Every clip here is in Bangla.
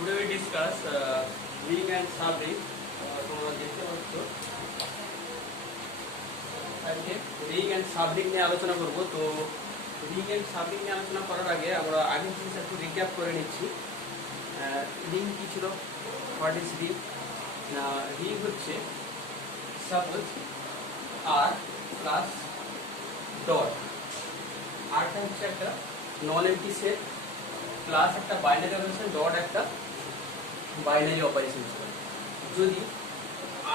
Today we discuss ring and subring. তোমরা দেখতে পাচ্ছ আজকে রিং এন্ড সাবরিং নিয়ে আলোচনা করব। তো রিং এন্ড সাবরিং নিয়ে আলোচনা করার আগে আমরা আগের জিনিস একটু রিক্যাপ করে নিচ্ছি। রিং কি ছিল, হোয়াট ইজ রিং? না, রিং হচ্ছে সাপোজ আর প্লাস ডট, আরটা হচ্ছে একটা নন এমটি সেট প্লাস একটা বাইনারি অপারেশন ডট একটা বাইনারি অপারেশন ছিল। যদি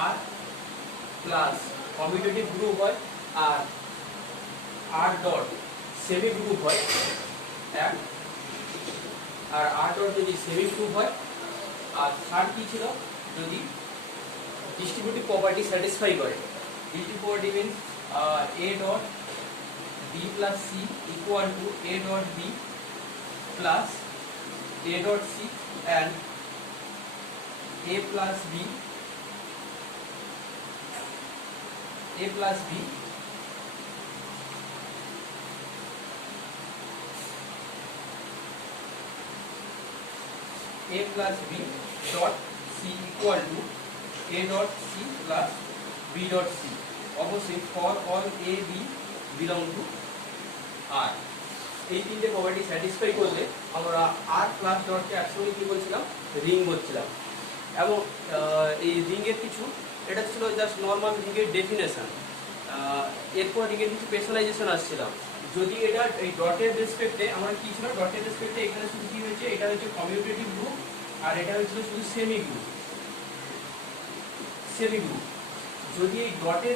আর প্লাস কমিউটেটিভ গ্রুপ হয় আর আর ডট সেমি গ্রুপ হয় এক, আর আর ডট যদি সেমি গ্রুপ হয়, আর থার্ড কি ছিল, যদি ডিস্ট্রিবিউটিভ প্রপার্টি স্যাটিসফাই করে। Distributive property means a dot b plus c equal to a dot b plus a dot c and a plus b dot c equal to a dot c plus b dot c. Obviously for all a b belong to r. এই তিনটে প্রপার্টি স্যাটিসফাই করলে আমরা আর প্লাস ডটকে একসঙ্গে কি বলছিলাম, রিং বলছিলাম। এবং এই রিংয়ের কিছু, এটা ছিল জাস্ট নর্মাল রিংয়ের ডেফিনেশন। এরপর রিংয়ের কিছু স্পেশালাইজেশন আসছিলাম। যদি এটা এই ডটের রেসপেক্টে আমরা কি ছিল, ডটের রেসপেক্টে এখানে শুধু কি হয়েছে, এটা হচ্ছে কমিউটেটিভ গ্রুপ আর এটা হয়েছিল শুধু সেমি গ্রুপ। যদি এই ডটের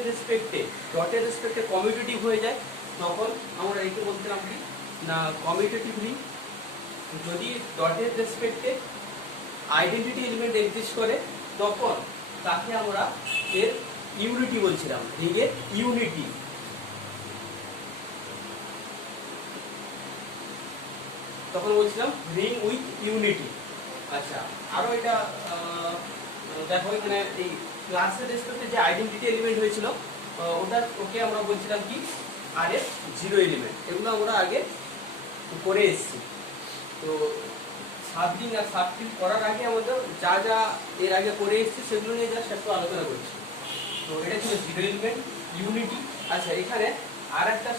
রেসপেক্টে কমিউটেটিভ হয়ে যায় তখন আমরা একে বলছিলাম কি না, কমিউটেটিভ রিং। যদি ডটের রেসপেক্টে আইডেন্টিটি এলিমেন্ট এক্সিস্ট করে তখন তাকে আমরা এর ইউনিটি বলছিলাম, রিংয়ের ইউনিটি। তখন বলছিলাম রিং উইথ ইউনিটি। আচ্ছা, আরো এটা দেখো, এখানে এই ক্লাসের রেসপেক্টে যে আইডেন্টিটি এলিমেন্ট হয়েছিল ওকে আমরা বলছিলাম কি আর এর জিরো এলিমেন্ট। এগুলো আমরা আগে করে এসেছি। তো সাবরিং আর সাবট্রিং করার আগে আমাদের যা যা এর আগে করে এসেছি সেগুলো নিয়ে জাস্ট একটু আলোচনা করছি। তো এটা ছিল জিরো এলিমেন্ট, ইউনিটি। আচ্ছা, এখানে আর একটা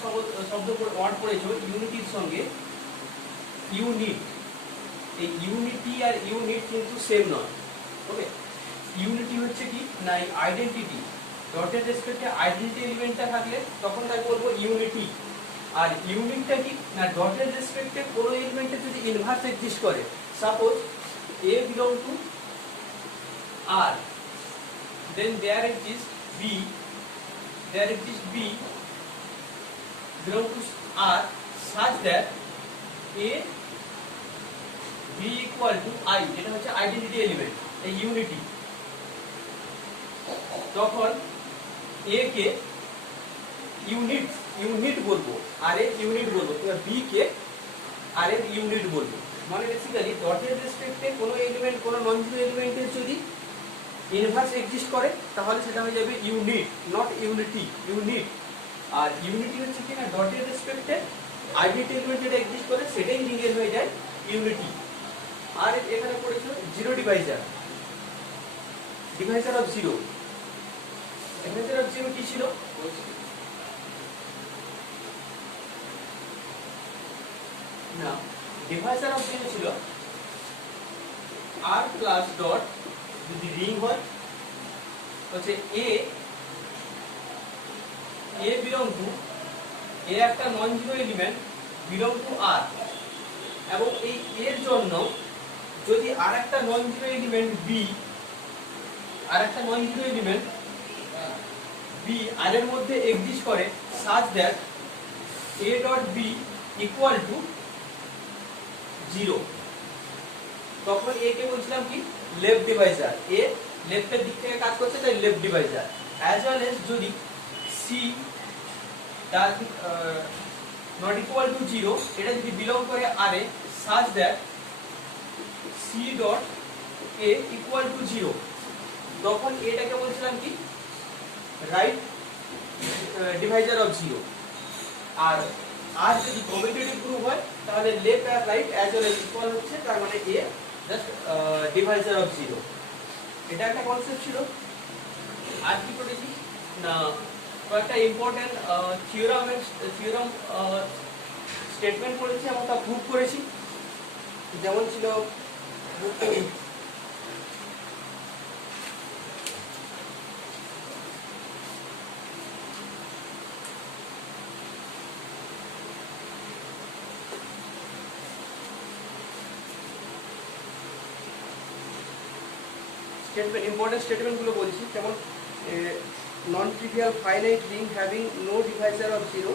শব্দ ওয়ার্ড পড়েছো ইউনিটির সঙ্গে ইউনিট। এই ইউনিটি আর ইউনিট কিন্তু সেম নয়। ওকে, ইউনিটি হচ্ছে কি না, এই আইডেন্টিটি, ডটের রেসপেক্টে আইডেন্টিটি এলিমেন্টটা থাকলে তখন তাই বলবো ইউনিটি। আর ইউনিটটা কি না, ডটের রেসপেক্টে কোনো এলিমেন্টের যদি ইনভার্স এক্সিস্ট করে, suppose a belong to r, then there exists b belong to r such that a b equal to i, যেটা হচ্ছে আইডেন্টিটি এলিমেন্ট, এই ইউনিটি। তখন a কে ইউনিট বলবো, আর এর ইউনিট বলবো, বি কে আর এর ইউনিট বলবো। মানে বেসিক্যালি ডটের রেসপেক্টে কোনো এলিমেন্ট, কোনো নন জিরো এলিমেন্টের যদি ইনভার্স এক্সিস্ট করে তাহলে সেটা হয়ে যাবে ইউনিট, নট ইউনিটি, ইউনিট। আর ইউনিটি হচ্ছে কি না, ডটের রেসপেক্টে আইডেন্টিটি এলিমেন্ট যেটা এক্সিস্ট করে সেটাই রিংয়ের হয়ে যায় ইউনিটি। আর এখানে পড়েছিল zero divisor of zero. Divisor of zero কি ছিল, না, ডিভাইজার অফ জিরো ছিল আর প্লাস ডট যদি রিং হয় হচ্ছে এ বিলং টু, এ একটা non zero element belong to R, এবং এই এর জন্য যদি আর একটা নন জিরো এলিমেন্ট বি আর এর মধ্যে এক্সিস্ট করে such that a dot b equal to 0, তখন এ কে বলছিলাম কি লেফট ডিভাইজার। এ লেফটের দিক থেকে কাজ করছে তাই left Deviser. As well age যদি সি নট ইকুয়াল টু 0, এটা যদি বিলং করে আর এ such that c dot a equal to 0, তখন এটাকে বলছিলাম কি রাইট ডিভাইজার অফ 0। আর আর যদি কমিউটেটিভ গ্রুপ হয় তাহলে লেফট আর right as well as equal হচ্ছে, তার মানে a just divisor of zero. এটা একটা কনসেপ্ট ছিল। আর কি করেছি না, কয়েকটা ইম্পর্টেন্ট থিওরাম স্টেটমেন্ট করেছি এবং তা প্রুভ করেছি। যেমন ছিল স্টেটমেন্ট, ইম্পর্টেন্ট স্টেটমেন্টগুলো বলছি। যেমন non trivial finite ring having no divisor of zero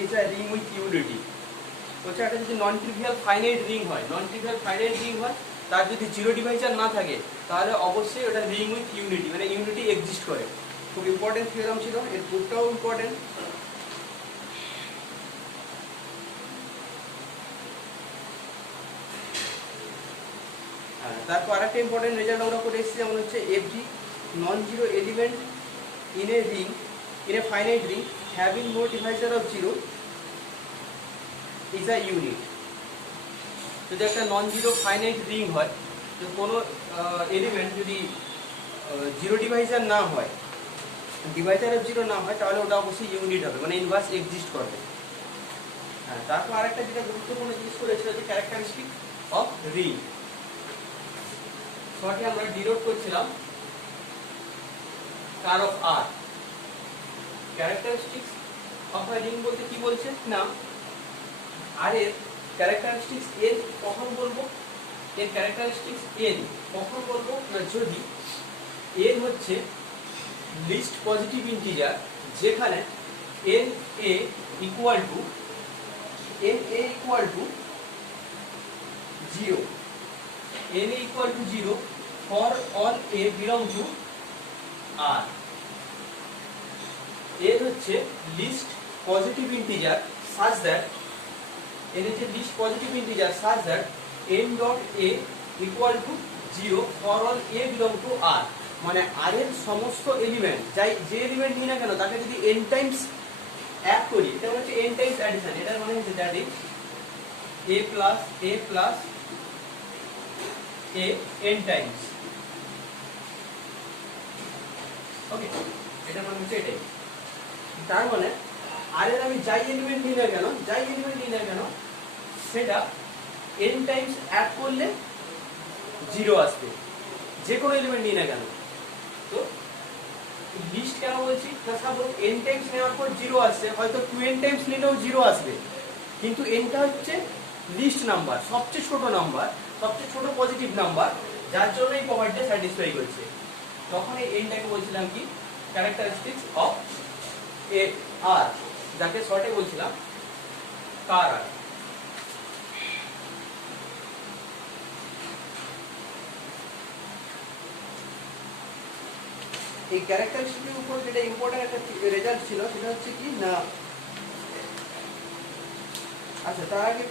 is a ring with unity. বলছে একটা যদি নন ট্রিভিয়াল ফাইনাইট রিং হয়, তার যদি জিরো ডিভাইজার না থাকে তাহলে অবশ্যই ওটা রিং উইথ ইউনিটি, মানে ইউনিটি এক্সিস্ট করে। খুব ইম্পর্টেন্ট থিওরাম ছিল, এর প্রুফটাও ইম্পর্টেন্ট। তারপর আরেকটা ইম্পর্টেন্ট রেজাল্ট আমরা করে এসেছি, যেমন হচ্ছে every non zero element in a ring, in a finite ring having no divisor of zero is a unit. যদি একটা নন জিরো ফাইনাইট রিং হয়, তো কোনো এলিমেন্ট যদি জিরো ডিভাইজার না হয়, ডিভাইজার অফ জিরো না হয়, তাহলে ওটা অবশ্যই ইউনিট হবে, মানে ইনভার্স এক্সিস্ট করবে। হ্যাঁ, তারপর আরেকটা যেটা গুরুত্বপূর্ণ জিনিস করেছিল যে ক্যারেক্টারিস্টিক অফ রিং। শর্টে আমরা ডিনোট করছিলাম char of R. Characteristics of a ring বলতে কি বলছে না, আর এর ক্যারেক্টারিস্টিক্স এন কখন বলবো, এর ক্যারেক্টারিস্টিক্স এন কখন বলবো না, যদি এন হচ্ছে লিস্ট পজিটিভ ইন্টিজার, যেখানে N A equal to 0, n equal to 0 for all a belong to R. n হচ্ছে least positive integer such that n হচ্ছে least positive integer such that n dot a equal to 0 for all a belong to R, মানে R এর সমস্ত এলিমেন্ট, যে এলিমেন্ট নিই না কেন তাকে যদি n টাইমস অ্যাড করি, এটা হচ্ছে n টাইমস অ্যাডিশন। এটার মানে হচ্ছে that is a plus a n times. Okay, এটা মানে হচ্ছে এটাই। তার মানে আর এর আমি যাই এলিমেন্ট নিই না কেন সেটা n টাইমস অ্যাড করলে 0 আসবে, যে কোনো এলিমেন্ট নিই না কেন। তো লিস্ট কেন বলছি, সাপোজ n টাইমস নেওয়ার পর 0 আসছে, হয়তো 2n টাইমস নিলেও 0 আসবে, কিন্তু nটা হচ্ছে লিস্ট নাম্বার, সবচেয়ে ছোট নাম্বার, সবচেয়ে ছোট পজিটিভ নাম্বার, যার জন্য এই প্রপার্টিটা স্যাটিসফাই করছে। তখন এই এনটাকে বলছিলাম কি, ক্যারেক্টারিস্টিক্স অফ এ আর, যাকে শর্টে বলছিলাম কার আর। এই ক্যারেক্টারিস্টিকের উপর যেটা ইম্পর্টেন্ট একটা রেজাল্ট ছিল সেটা হচ্ছে কি না, আচ্ছা তার আগে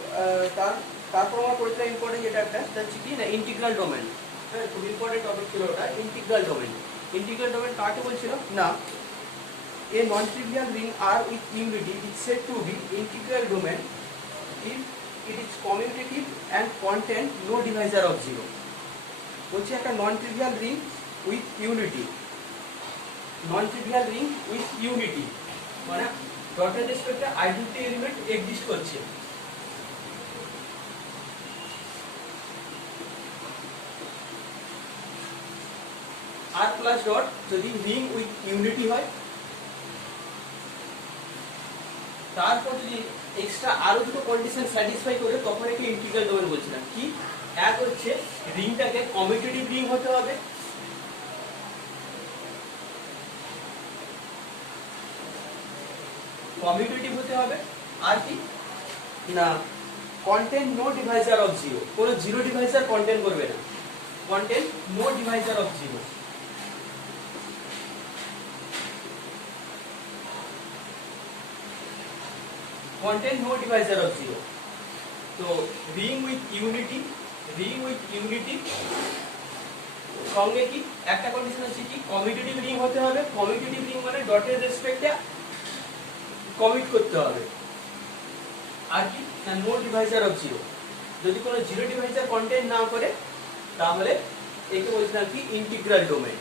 তারপর আমরা পড়েছিলাম ইম্পর্টেন্ট যেটা একটা, সেটা হচ্ছে কি না ইন্টিগ্রাল ডোমেন। হ্যাঁ, খুব ইম্পর্টেন্ট টপিক ছিল ওটা, ইন্টিগ্রাল ডোমেন। ইন্টিগ্রাল ডোমেন কাকে বলছিল না, a non-trivial ring R with unity is said to be integral domain if it is commutative and contain no divisor of 0. বলছি একটা non-trivial ring with unity, মানে ডটের রেসপেক্টে আইডেন্টিটি এলিমেন্ট এক্সিস্ট করছে। আর প্লাস ডট যদি রিং উইথ ইউনিটি হয়, তারপর যদি এক্সট্রা আরো দুটো কন্ডিশন স্যাটিসফাই করে, তখন একে ইন্টিগ্রাল ডোমেন বলছিলাম। কি, এক হচ্ছে রিংটাকে কমিউটেটিভ রিং হতে হবে, আর কি না কন্টেন নো ডিভাইজার অফ 0, কোনো জিরো ডিভাইজার কন্টেন করবে না, contain no divisor of 0। contain no divisor of 0. তো ring with unity সঙ্গে কি একটা কন্ডিশন আছে কি, কমিউটেটিভ রিং হতে হবে। কমিউটেটিভ রিং মানে ডটের রেসপেক্টে কমিট করতে হবে, আর কি না নো ডিভাইজার অফ 0। যদি কোনো জিরো ডিভাইজার কন্টেন না করে তাহলে একে বলছিলাম কি ইন্টিগ্রাল ডোমেন।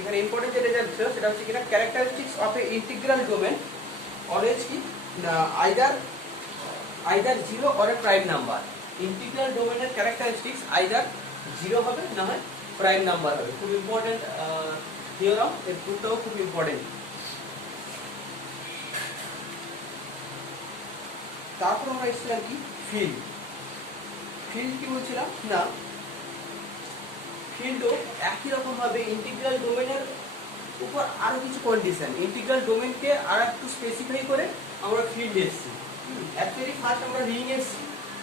এখানে ইম্পর্টেন্ট যেটা ছিল সেটা হচ্ছে কিনা characteristics of a integral domain always কি either zero or a prime number. Integral ডোমেনের ক্যারেক্টারিস্টিক্স আইদার জিরো হবে না হয় প্রাইম নাম্বার হবে। খুব ইম্পর্টেন্ট থিওরাম, এর প্রুফটাও খুব ইম্পর্টেন্ট। তারপর আমরা এসেছিলাম কি ফিল্ড। ফিল্ড কি বলছিলাম না, ফিল্ডও একই রকম ভাবে ইন্টিগ্রাল ডোমেনের উপর আরো কিছু কন্ডিশন, ইন্টিগ্রাল ডোমেনকে আর একটু স্পেসিফাই করে আমরা ফিল্ড এসেছি। অ্যাকচুয়ালি ফার্স্ট আমরা রিং এসেছি,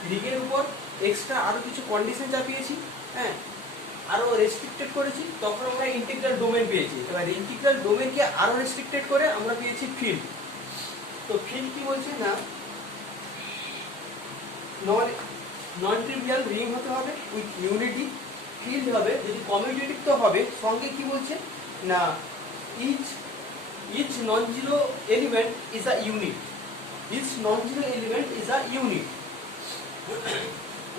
রিংয়ের উপর এক্সট্রা আরো কিছু কন্ডিশন চাপিয়েছি, হ্যাঁ আরো রেস্ট্রিক্টেড করেছি, তখন আমরা ইন্টিগ্রাল ডোমেন পেয়েছি। এবার ইন্টিগ্রাল ডোমেনকে আরো রেস্ট্রিক্টেড করে আমরা পেয়েছি ফিল্ড। তো ফিল্ড কি বলছে না, নন ট্রিভিয়াল রিং হতে হবে উইথ ইউনিটি। ফিল্ড হবে যদি কমিউটেটিভ তো হবে, সঙ্গে কি বলছে না each non-zero element is a unit, each non-zero element is a unit।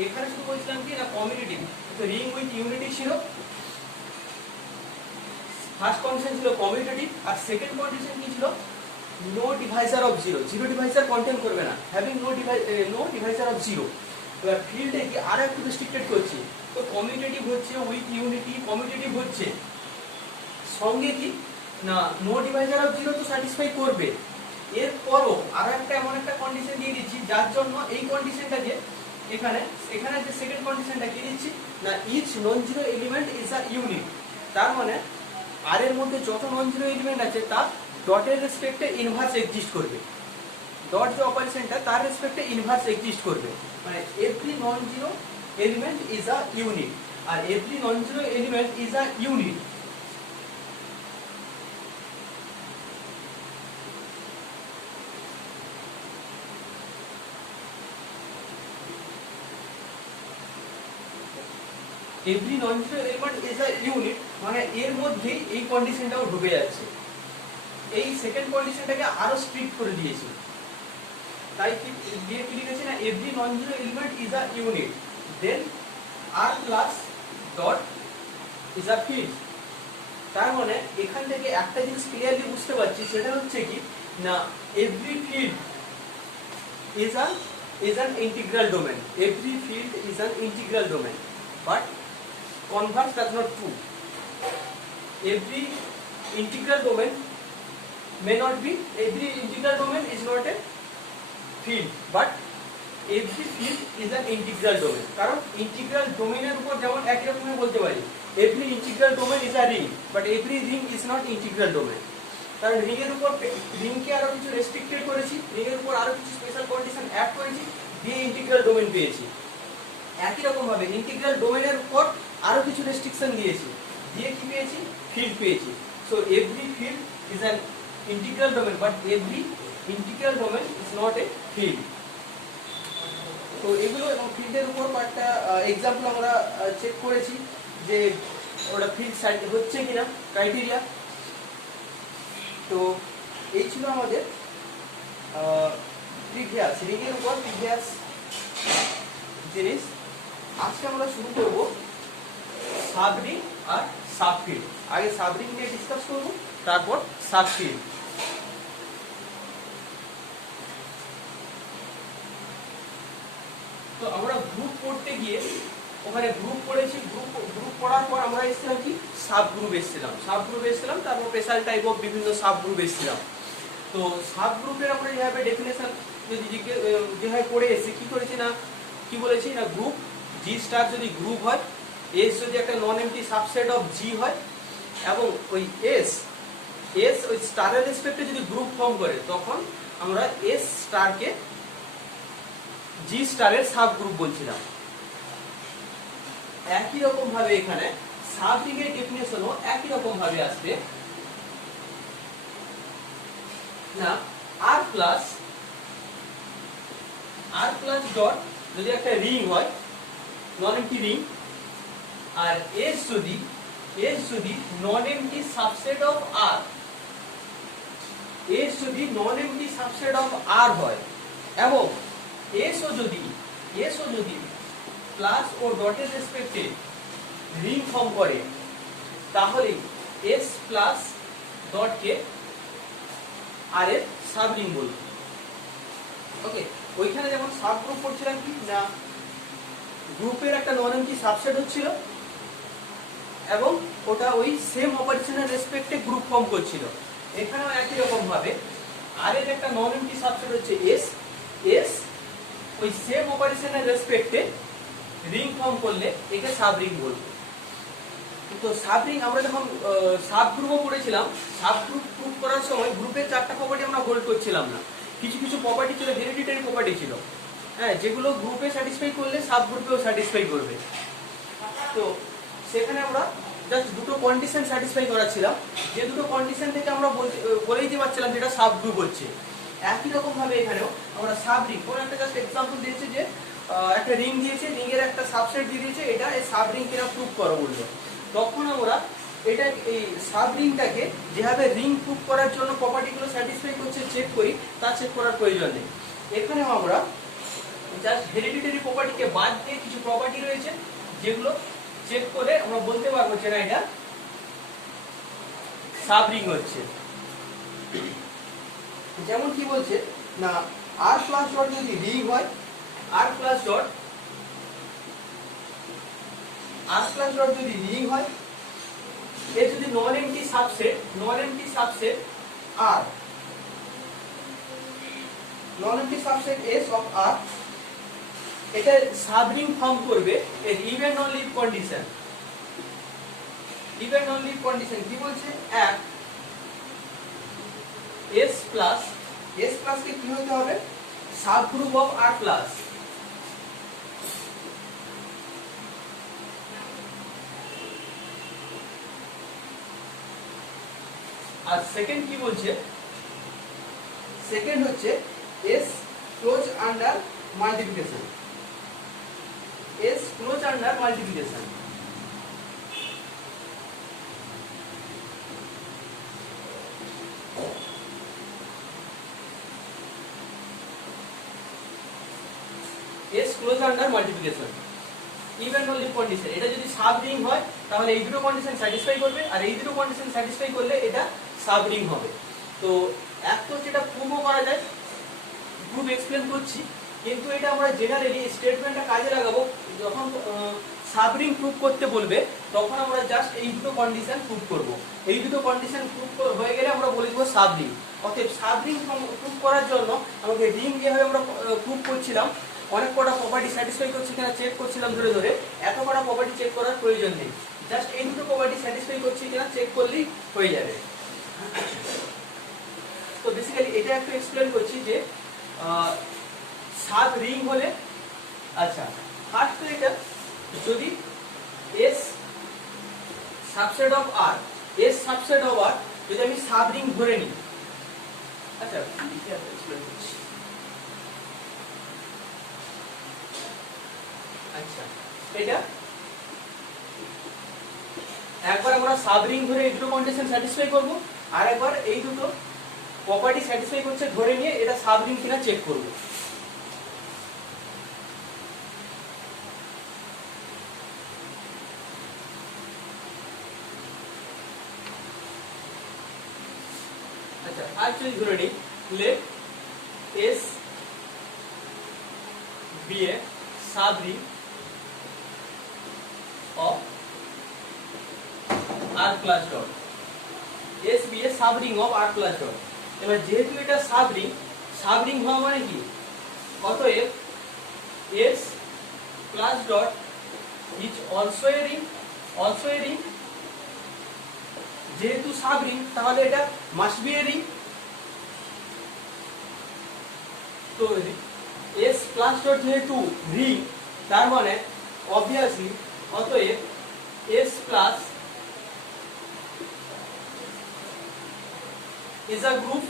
এখানে শুধু বলছিলাম কি না কমিউটেটিভ, তো রিং উইথ ইউনিটি ছিল ফার্স্ট কন্ডিশন, ছিল কমিউটেটিভ। আর সেকেন্ড কন্ডিশন কি ছিল, no divisor of zero, zero divisor contain করবে না, having no divisor of zero. এবার ফিল্ডে কি আরো একটু রেস্ট্রিক্টেড করছি, তো কমিউটেটিভ হচ্ছে উইথ ইউনিটি, কমিউটেটিভ হচ্ছে সঙ্গে কি না নো ডিভাইজার অফ জিরো তো স্যাটিসফাই করবে, এরপরও আরো একটা এমন একটা কন্ডিশন দিয়ে দিচ্ছি যার জন্য এই কন্ডিশনটাকে এখানে যে সেকেন্ড কন্ডিশনটা কি দিচ্ছি না each non zero element is a unit. তার মানে আর এর মধ্যে যত নন জিরো এলিমেন্ট আছে তার ডটের রেসপেক্টে ইনভার্স এক্সিস্ট করবে, ডট যে অপারেশনটা তার রেসপেক্টে ইনভার্স এক্সিস্ট করবে। মানে every non zero element is a unit, আর every non zero element is a unit. Every non zero element is a unit মানে এর মধ্যেই এই কন্ডিশনটাও ঢুকে যাচ্ছে। এই সেকেন্ড কন্ডিশনটাকে আরো স্ট্রিক্ট করে দিয়েছি, তাই কি দিয়ে কি লিখেছি না every non zero element is a unit, then R plus dot is a field. তার মানে এখান থেকে একটা জিনিস ক্লিয়ারলি বুঝতে পারছি, সেটা হচ্ছে কি না every field is an integral domain, every field is an integral domain, but converse does not true. Every integral domain may not be, every integral domain is not a field, but every field is an integral domain। কারণ integral domain এর উপর যেমন একই রকম বলতে পারি every integral domain is a ring, but every ring is not integral domain। কারণ রিং এর উপর রিংকে আরো কিছু রেস্ট্রিক্টেড করেছি, রিং এর উপর আরো কিছু স্পেশাল কন্ডিশন অ্যাড করেছি, দিয়ে ইন্টিগ্রাল ডোমেন পেয়েছি। একই রকম ভাবে ইন্টিগ্রাল ডোমেনের উপর আরো কিছু রেস্ট্রিকশন দিয়েছি, দিয়ে কি পেয়েছি ফিল্ড পেয়েছি। So every field is an integral domain, but every integral domain is not a field. তো এগুলো এবং ফিল্ডের উপর কয়েকটা এক্সাম্পল আমরা চেক করেছি যে ওটা ফিল্ড হচ্ছে কিনা ক্রাইটেরিয়া। তো এই ছিল আমাদের প্রিভিয়াস রিংয়ের উপর প্রিভিয়াস জিনিস। আজকে আমরা শুরু করব সাবরিং আর সাবফিল্ড। আগে সাবরিং নিয়ে ডিসকাস করব, তারপর সাবফিল্ড। তো আমরা গ্রুপ পড়তে গিয়ে ওখানে গ্রুপ পড়েছি, গ্রুপ পড়ার পর আমরা এসেছিলাম কি সাব গ্রুপ এসেছিলাম, তারপর স্পেশাল টাইপ অফ বিভিন্ন সাব গ্রুপ এসেছিলাম। তো সাব গ্রুপের আমরা যেভাবে ডেফিনেশন যদি যেভাবে পড়ে এসেছি কি করেছি না কি বলেছি না গ্রুপ জি স্টার যদি গ্রুপ হয়, এস যদি একটা নন এমটি সাবসেট অফ জি হয়, এবং ওই এস ওই স্টারের রেসপেক্টে যদি গ্রুপ ফর্ম করে, তখন আমরা এস স্টারকে জি স্টারের সাব গ্রুপ বলছিলাম। একই রকম ভাবে এখানে সাবরিং এর ডেফিনেশনও একই রকম ভাবে আসবে না আর প্লাস ডট যদি একটা রিং হয় নন এমটি রিং, আর এস যদি non empty subset of R S যদি non empty subset of R হয় এবং এসও যদি প্লাস ও ডটের রেসপেক্টে রিং ফর্ম করে তাহলে এস প্লাস ডটকে আর এর সাব রিং বলবো। ওকে, ওইখানে যেমন সাব গ্রুপ করছিলাম কি না, গ্রুপের একটা নন এমটি সাবসেট হচ্ছিল এবং ওটা ওই সেম অপারেশনের রেসপেক্টে গ্রুপ ফর্ম করছিল। এখানেও একই রকম ভাবে আর এর একটা নন এমটি সাবসেট হচ্ছে এস, এস ওই সেম অপারেশনের রেসপেক্টে রিং ফর্ম করলে একে সাব রিং বলবো। তো সাব রিং আমরা যখন সাব গ্রুপও পড়েছিলাম, সাব গ্রুপ প্রুফ করার সময় গ্রুপের চারটা প্রপার্টি আমরা হোল্ড করছিলাম না, কিছু কিছু প্রপার্টি ছিল হেরিডিটারি প্রপার্টি ছিল, হ্যাঁ, যেগুলো গ্রুপে স্যাটিসফাই করলে সাব গ্রুপেও স্যাটিসফাই করবে। তো সেখানে আমরা জাস্ট দুটো কন্ডিশন স্যাটিসফাই করাচ্ছিলাম, যে দুটো কন্ডিশন থেকে আমরা বলেই দিতে পারছিলাম যেটা সাব গ্রুপ হচ্ছে। একই রকম ভাবে এখানেও আমরা সাব রিং, কোন একটা জাস্ট এক্সাম্পল দিয়েছে যে একটা রিং দিয়েছে, রিং এর একটা সাবসেট দিয়ে দিয়েছে, এটা এই সাব রিং কিনা প্রুফ করো বললো। তখন আমরা এটা এই সাব রিংটাকে যেভাবে রিং প্রুফ করার জন্য প্রপার্টিগুলো স্যাটিসফাই করছে চেক করি, তা চেক করার প্রয়োজন নেই। এখানেও আমরা জাস্ট হেরিডিটারি প্রপার্টিকে বাদ দিয়ে কিছু প্রপার্টি রয়েছে যেগুলো চেক করে আমরা বলতে পারবো যে না এটা সাব রিং হচ্ছে। যেমন কি বলছে না, আর প্লাস ডট যদি রিং হয়, আর প্লাস ডট যদি রিং হয়, এর যদি নন এমটি সাবসেট আর non empty subset S of R, এটা সাব রিং ফর্ম করবে এর even non leave condition. Even non leave condition কি বলছে, এক এস প্লাস কে কি হতে হবে, sub group of R plus. আর সেকেন্ড কি বলছে, সেকেন্ড হচ্ছে S close under multiplication, S close under multiplication. S close under multiplication even non leave condition. এটা যদি সাব রিং হয় তাহলে এই দুটো কন্ডিশন স্যাটিসফাই করবে, আর এই দুটো কন্ডিশন স্যাটিসফাই করলে এটা সাব রিং হবে। তো এক তো যেটা প্রুভও করা যায়, প্রুফ এক্সপ্লেন করছি, কিন্তু এটা আমরা জেনারেলি স্টেটমেন্টটা কাজে লাগাবো যখন সাব রিং প্রুফ করতে বলবে, তখন আমরা জাস্ট এই দুটো কন্ডিশন প্রুফ করব। এই দুটো কন্ডিশন প্রুফ হয়ে গেলে আমরা বলে দেবো সাব রিং। অতএব সাব রিং প্রুফ করার জন্য আমাকে রিং যেভাবে আমরা প্রুফ করছিলাম, অনেক কটা প্রপার্টি স্যাটিসফাই করছে কিনা চেক করছিলাম ধরে ধরে, এত কটা প্রপার্টি চেক করার প্রয়োজন নেই, জাস্ট এই দুটো প্রপার্টি স্যাটিসফাই করছে কিনা চেক করলেই হয়ে যাবে। তো বেসিক্যালি এটা একটু এক্সপ্লেন করছি যে সাব রিং হলে, আচ্ছা ফার্স্ট তো এটা যদি S subset of R, S subset of R যদি আমি সাব রিং ধরে নিই, আচ্ছা এক্সপ্লেন করছি। আচ্ছা এটা একবার আমরা সাব রিং ধরে এই দুটো কন্ডিশন স্যাটিসফাই করব, আর একবার এই দুটো প্রপার্টি স্যাটিসফাই করছে ধরে নিয়ে এটা সাব রিং কিনা চেক করব। আচ্ছা আর যদি ধরে নিই let S be a sub ring of R plus dot, S be a sub ring of R plus dot. এবার যেহেতু এটা সাব রিং হওয়া মানে কি, অতএব S plus dot is also a ring, যেহেতু সাব রিং তাহলে এটা মাস্ট বি এ রিং। তো এস প্লাস ডট যেহেতু রিং, তার মানে অবভিয়াসলি অতএব S plus is a group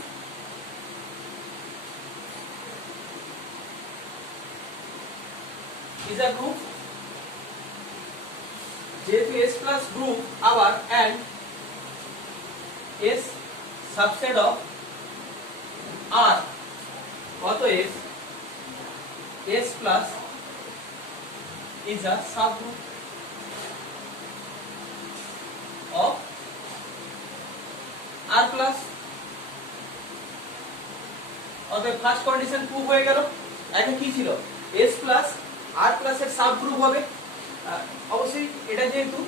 যেহেতু s প্লাস গ্রুপ আবার and s সাবসেট অফ আর অতএব S plus is a subgroup of R plus। অতএব ফার্স্ট কন্ডিশন প্রুভ হয়ে গেল। এখন কি ছিল, S plus R plus এর সাবগ্রুপ হবে। অবশ্যই এটা যেহেতু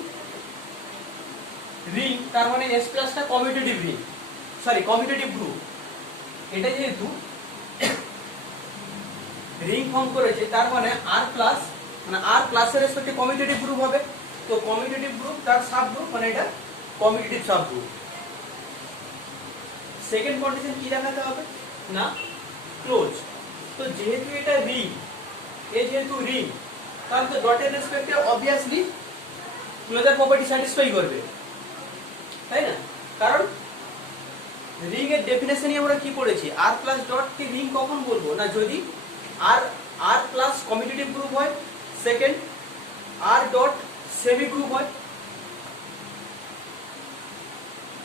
রিং, তার মানে S plus টা commutative ring, sorry commutative group. এটা যেহেতু রিং ফর্ম করেছে, তার মানে R plus মানে R plus এর রেসপেক্টে কমিউটেটিভ গ্রুপ হবে। তো কমিউটেটিভ গ্রুপ তার সাবগ্রুপ, মানে এটা কমিউটেটিভ সাবগ্রুপ। সেকেন্ড কন্ডিশন কি দেখাতে হবে না, ক্লোজ। তো যেহেতু এটা রিং, যেহেতু রিং, তাহলে তো ডটের রেসপেক্টে অবভিয়াসলি ক্লোজার প্রপার্টি স্যাটিসফাই করবে, তাই না? কারণ রিং এর ডেফিনেশনই আমরা কি পড়েছি, আর প্লাস ডট কে রিং কখন বলবো না, যদি আর প্লাস কমিউটেটিভ গ্রুপ হয়, second R dot semi group হয়,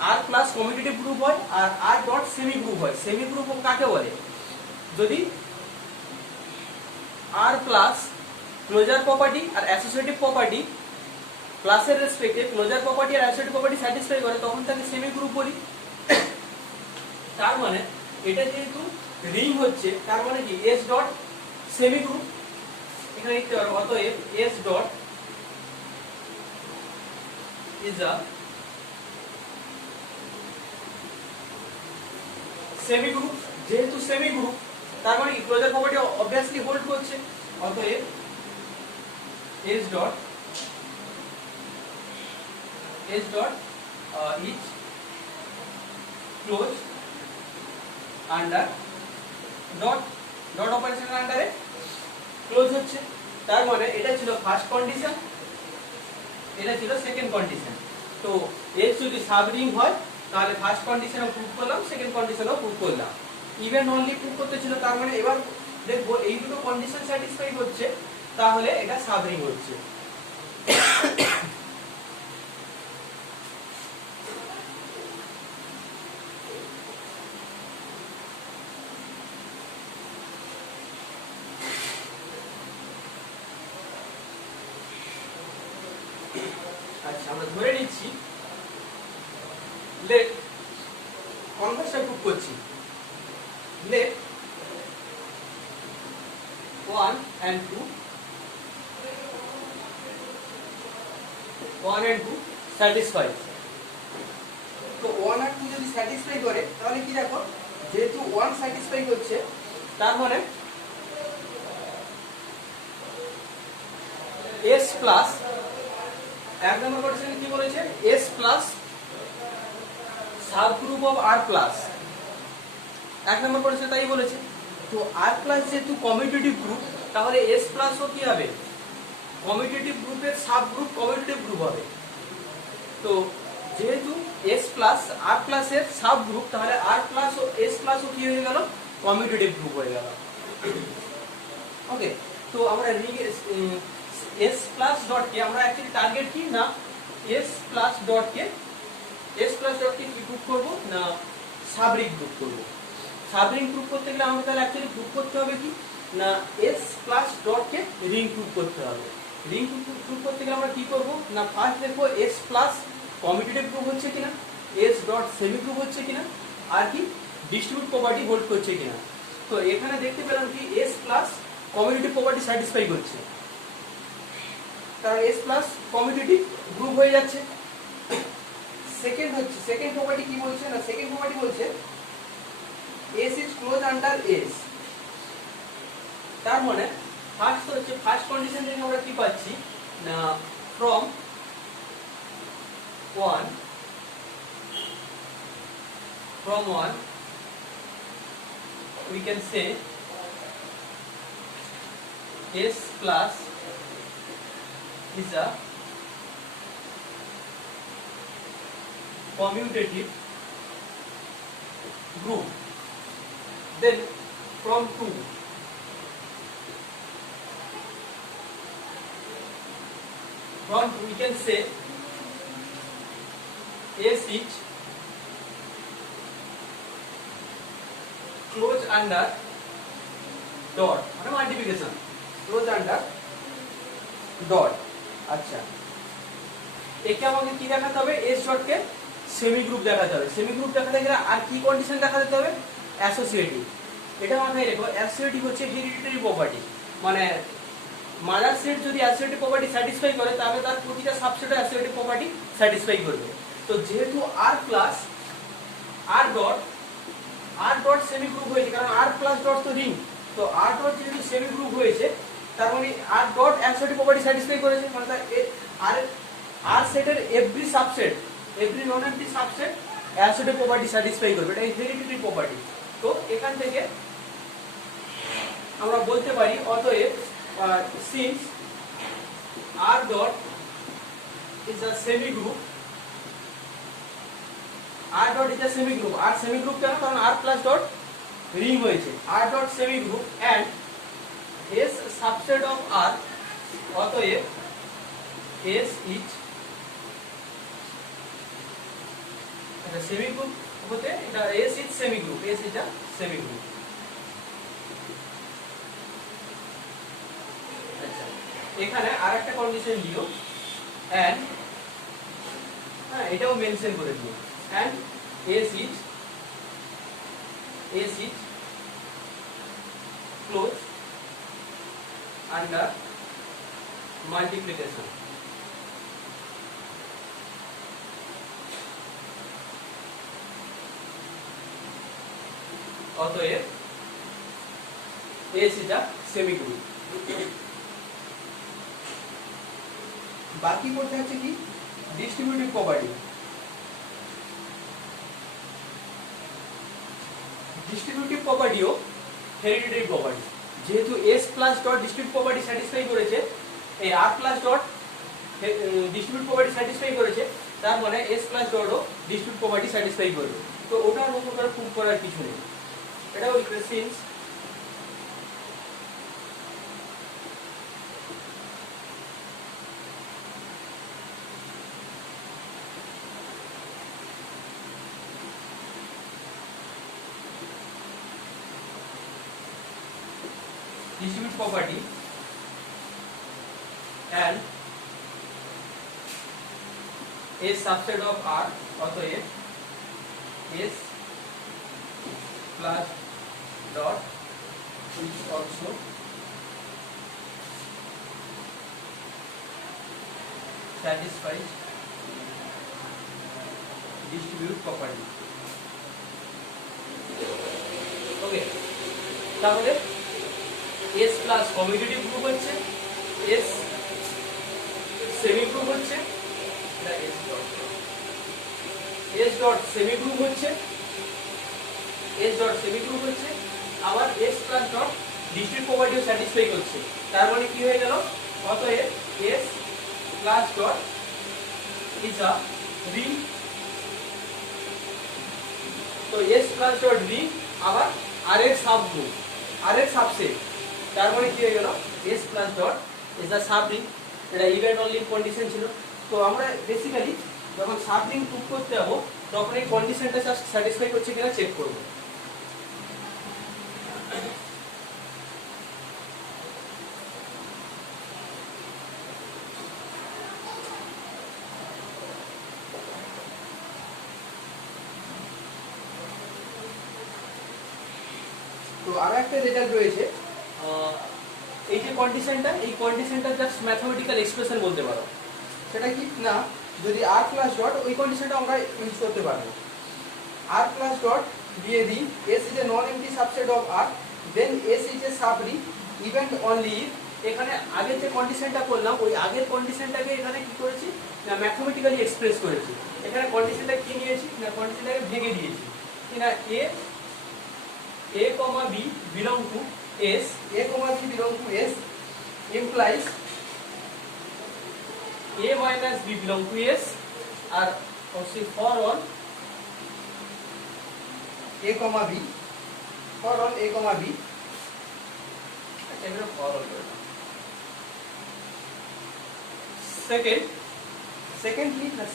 আর প্লাস কমিউটেটিভ গ্রুপ হয় আর আর ডট সেমি গ্রুপ হয়। সেমি গ্রুপ কাকে বলে, যদি আর প্লাস ক্লোজার প্রপার্টি আর অ্যাসোসিয়েটিভ প্রপার্টি ক্লাসের রেসপেক্টে ক্লোজার প্রপার্টি আর অ্যাসোসিয়েটিভ প্রপার্টি স্যাটিসফাই করে, তখন তাকে সেমি গ্রুপ বলি। তার মানে এটা যেহেতু রিং হচ্ছে, তার মানে কি এস ডট সেমি গ্রুপ। এখানে লিখতে পারো অতএব S dot is a semi group. যেহেতু সেমি গ্রুপ, তার মানে ক্লোজার প্রপার্টি অবভিয়াসলি হোল্ড করছে। অতএব S dot is close under dot অপারেশনের আন্ডারে ক্লোজ হচ্ছে। তার মানে এটা ছিল ফার্স্ট কন্ডিশন, এটা ছিল সেকেন্ড কন্ডিশন। তো এস যদি সাবরিং হয়, তাহলে ফার্স্ট কন্ডিশনও প্রুভ করলাম, সেকেন্ড কন্ডিশনও প্রুভ করলাম। ইভেন অনলি প্রুভ করতে ছিল, তার মানে এবার দেখবো এই দুটো কন্ডিশন স্যাটিসফাই হচ্ছে, তাহলে এটা সাবরিং হচ্ছে। আচ্ছা, আমরা ধরে নিচ্ছি লেট কনভার্সটা প্রুভ করছি। Let 1 and 2 satisfy. তো 1 আর 2 যদি স্যাটিসফাই করে, তাহলে কি দেখো, যেহেতু 1 স্যাটিসফাই করছে, তার মানে S প্লাস, এক নম্বর কন্ডিশনে কি বলেছে, S plus subgroup of R plus, এক নম্বর কন্ডিশনে তাই বলেছে। তো R প্লাস যেহেতু কমিউটেটিভ গ্রুপ, তাহলে S প্লাস ও কি হবে, কমিউটেটিভ গ্রুপের সাবগ্রুপ কমিউটেটিভ গ্রুপ হবে। তো যেহেতু S প্লাস R প্লাস এর সাবগ্রুপ, তাহলে R প্লাস ও S প্লাস ও কি হয়ে গেল, কমিউটেটিভ গ্রুপ হয়ে গেল। ওকে, তো আমরা S প্লাস ডট কে আমরা অ্যাকচুয়ালি টার্গেট কি না, S প্লাস ডট কে কি গ্রুপ করব না, সাবরিং গ্রুপ করব। সাবরিং গ্রুপ করতে গেলে আমাকে তাহলে অ্যাকচুয়ালি গ্রুপ করতে হবে কি না, S প্লাস ডট কে রিং গ্রুপ করতে হবে। রিং গ্রুপ করতে গেলে আমরা কি করব না, ফার্স্ট দেখো S প্লাস কমিউটেটিভ গ্রুপ হচ্ছে কিনা, S ডট সেমি গ্রুপ হচ্ছে কিনা, আর কি ডিস্ট্রিবিউট প্রপার্টি হোল্ড করছে কিনা। তো এখানে দেখতে পেলাম কি S plus commutative property satisfy করছে, কারণ S প্লাস কমিউটেটিভ গ্রুপ হয়ে যাচ্ছে। সেকেন্ড প্রপার্টি কি বলছে না, সেকেন্ড প্রপার্টি বলছে S is close under S। তার মানে ফার্স্ট কন্ডিশন থেকে আমরা কি পাচ্ছি না, from 1 we can say S plus is a commutative group. Then from 2 we can say S is close under dot মানে মাল্টিপ্লিকেশন, ক্লোজ আন্ডার ডট। আচ্ছা, একে আমাকে কি দেখাতে হবে? S dot K semi group দেখাতে হবে। সেমি গ্রুপ দেখাতে গেলে আর কি কন্ডিশন দেখাতে হবে? অ্যাসোসিয়েটিভ। এটা মাথায় রেখো, অ্যাসোসিয়েটিভ হচ্ছে হেরিডিটারি প্রপার্টি, মানে মাদার সেট যদি অ্যাসোসিয়েটিভ প্রপার্টি স্যাটিসফাই করে তাহলে তার প্রতিটা সাবসেটও অ্যাসোসিয়েটিভ প্রপার্টি স্যাটিসফাই করবে। তো যেহেতু R plus R dot semi group হয়েছে, কারণ আর প্লাস ডট তো রিং, তো আর ডট যেহেতু সেমি গ্রুপ হয়েছে তার মানে R dot associative property satisfy করেছে, মানে তার আর সেটের every subset, every non empty subset associative property satisfy করবে। এটা হেরিডিটারি প্রপার্টি। তো এখান থেকে আমরা বলতে পারি অতএব since r dot is a semi group, r dot is a semi group, r semi group কেন? কারণ r plus dot রিং হয়েছে, r dot semi group and s subset of r, অতএব s is এটা সেমি গ্রুপ হতে, এটা s is semi group, s is a semi group। এখানে আরেকটা কন্ডিশন দিও, এন্ড হ্যাঁ এটাও মেনশন করে দিও, and S is close under multiplication. অতএব S is a semi group. বাকি করতে হচ্ছে কি? Distributive property. ডিস্ট্রিবিউটিভ প্রপার্টিও হেরিডিটারি প্রপার্টি। যেহেতু s plus dot distributive property satisfy করেছে, এই r plus dot distributive property satisfy করেছে, তার মানে s প্লাস ডটও ডিস্ট্রিবিউটিভ প্রপার্টি স্যাটিসফাই করবে। তো ওটার মতো করে প্রুভ করার কিছু নেই। এটাও since distribute property and a subset of R, অতএব S plus dot which also satisfies distribute property। Okay, তাহলে S প্লাস কমিউটেটিভ গ্রুপ হচ্ছে, S সেমি গ্রুপ হচ্ছে, S ডট সেমি গ্রুপ হচ্ছে, S ডট সেমি গ্রুপ হচ্ছে, আবার S প্লাস ডট ডিস্ট্রিবিউটিভ প্রপার্টিও স্যাটিসফাই করছে। তার মানে কি হয়ে গেল? অতএব S plus dot is a ring. তো S প্লাস ডট রিং আবার আর এর সাব গ্রুপ, আর এর সাবসেট। তার মানে কি হয়ে গেল? s plus dot is the subring. এটা ইভেন্ট অনলি কন্ডিশন ছিল। তো আমরা বেসিক্যালি যখন সাব রিং প্রুভ করতে যাব তখন এই কন্ডিশনটা জাস্ট স্যাটিসফাই করছে কিনা চেক করব। তো আরো একটা রেজাল্ট রয়েছে, এই যে কন্ডিশনটা, এই কন্ডিশনটা জাস্ট ম্যাথমেটিক্যাল এক্সপ্রেশন বলতে পারো। সেটা কি না, যদি r প্লাস ডট, ওই কন্ডিশনটা আমরা ইউজ করতে পারবো। r প্লাস ডট দিয়ে দিই s is a non empty subset of r, then s is a sub ring event only if. এখানে আগের যে কন্ডিশনটা করলাম ওই আগের কন্ডিশনটাকে এখানে কি করেছি না ম্যাথমেটিক্যালি এক্সপ্রেস করেছি। এখানে কন্ডিশনটা কি নিয়েছি না কন্ডিশনটাকে ভেঙে দিয়েছি কি না, a comma b belong to s, a comma b belong to s implies a minus b belong to s, R obviously for all a comma b, for all a comma b, আচ্ছা এটা for all করে দাও।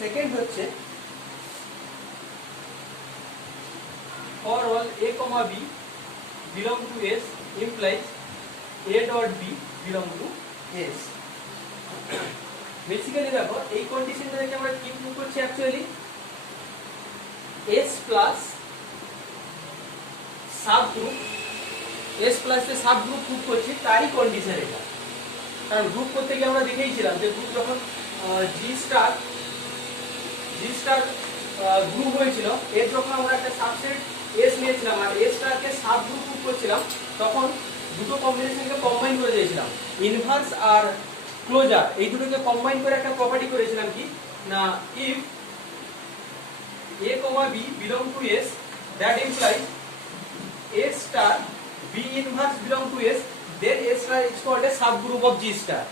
সেকেন্ড হচ্ছে for all a comma b belong to S implies A dot B belong to S. Basically দেখো এই কন্ডিশনটা থেকে আমরা কি প্রুভ করছি actually S plus sub group S plus এর সাব গ্রুপ প্রুভ করছি তারই কন্ডিশন এটা। কারণ গ্রুপ করতে গিয়ে আমরা দেখেইছিলাম যে গ্রুপ যখন G স্টার গ্রুপ হয়েছিল এর যখন আমরা একটা সাবসেট S নিয়েছিলাম আর S স্টারকে সাব গ্রুপ প্রুভ করছিলাম তখন দুটো কম্বিনেশনকে কম্বাইন করে দিয়েছিলাম ইনভার্স আর ক্লোজার এই দুটোকে কম্বাইন করে একটা প্রপার্টি করেছিলাম কি না if A, B belong to S that implies A star B inverse belong to S then A star is called a subgroup of G star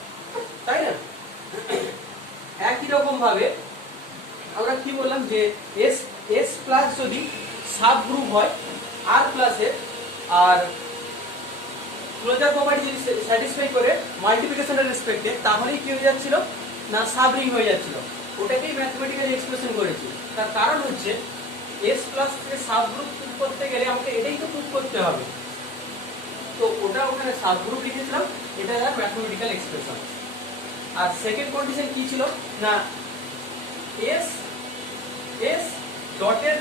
তাই না একই রকম ভাবে আমরা কি বললাম যে S প্লাস যদি সাবগ্রুপ হয় R প্লাসের আর ক্লোজার প্রপার্টি যদি স্যাটিসফাই করে মাল্টিপ্লিকেশনের রেসপেক্টে তাহলেই কি হয়ে যাচ্ছিল না সাবরিং হয়ে যাচ্ছিল ওটাকেই ম্যাথমেটিক্যাল এক্সপ্রেশন করেছি। তার কারণ হচ্ছে S প্লাস কে সাবগ্রুপ প্রুভ করতে গেলে আমাকে এটাই তো প্রুভ করতে হবে তো ওটা ওখানে সাবগ্রুপ লিখেছিলাম এটা হলো ম্যাথমেটিক্যাল এক্সপ্রেশন। আর সেকেন্ড কন্ডিশন কি ছিল না S ডটের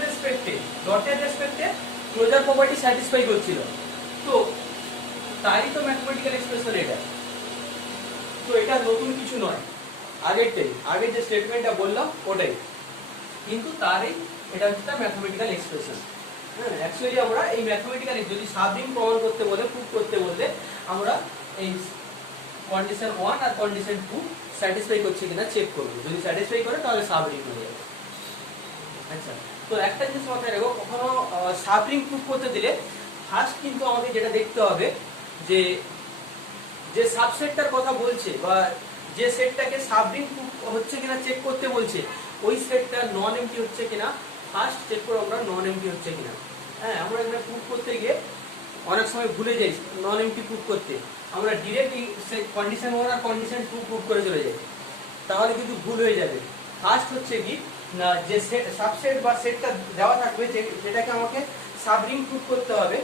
রেসপেক্টে ক্লোজার প্রপার্টি স্যাটিসফাই করছিল তো তারই তো ম্যাথমেটিক্যাল এক্সপ্রেশন এটা। তো এটা নতুন কিছু নয় আগের যে স্টেটমেন্টটা বললাম ওটাই কিন্তু তারই এটা হচ্ছে ম্যাথমেটিক্যাল এক্সপ্রেশন। হ্যাঁ অ্যাকচুয়ালি আমরা এই ম্যাথমেটিক্যাল যদি সাবরিং প্রমাণ করতে বলে প্রুভ করতে বললে আমরা এই কন্ডিশন 1 আর কন্ডিশন 2 স্যাটিসফাই করছে কিনা চেক করব যদি স্যাটিসফাই করে তাহলে সাবরিং হয়ে যাবে। আচ্ছা তো একটা জিনিস মাথায় রাখো কখনো সাবরিং প্রুভ করতে দিলে ফার্স্ট কিন্তু আমাদের যেটা দেখতে হবে যে সাবসেটটার কথা বলছে বা যে সেটটাকে সাবরিং হচ্ছে কিনা চেক করতে বলছে ওই সেটটা নন এমটি হচ্ছে কিনা ফার্স্ট চেক করে আমরা নন এমটি হচ্ছে কিনা। হ্যাঁ আমরা এখানে প্রুভ করতে গিয়ে অনেক সময় ভুলে যাই নন এমটি প্রুভ করতে আমরা ডিরেক্ট কন্ডিশন 1 আর কন্ডিশন 2 প্রুভ করে চলে যাই তাহলে কিন্তু ভুল হয়ে যাবে। ফার্স্ট হচ্ছে কি না যে সাবসেট বা সেটটা দেওয়া থাকবে যেটাকে আমাকে সাবরিং প্রুভ করতে হবে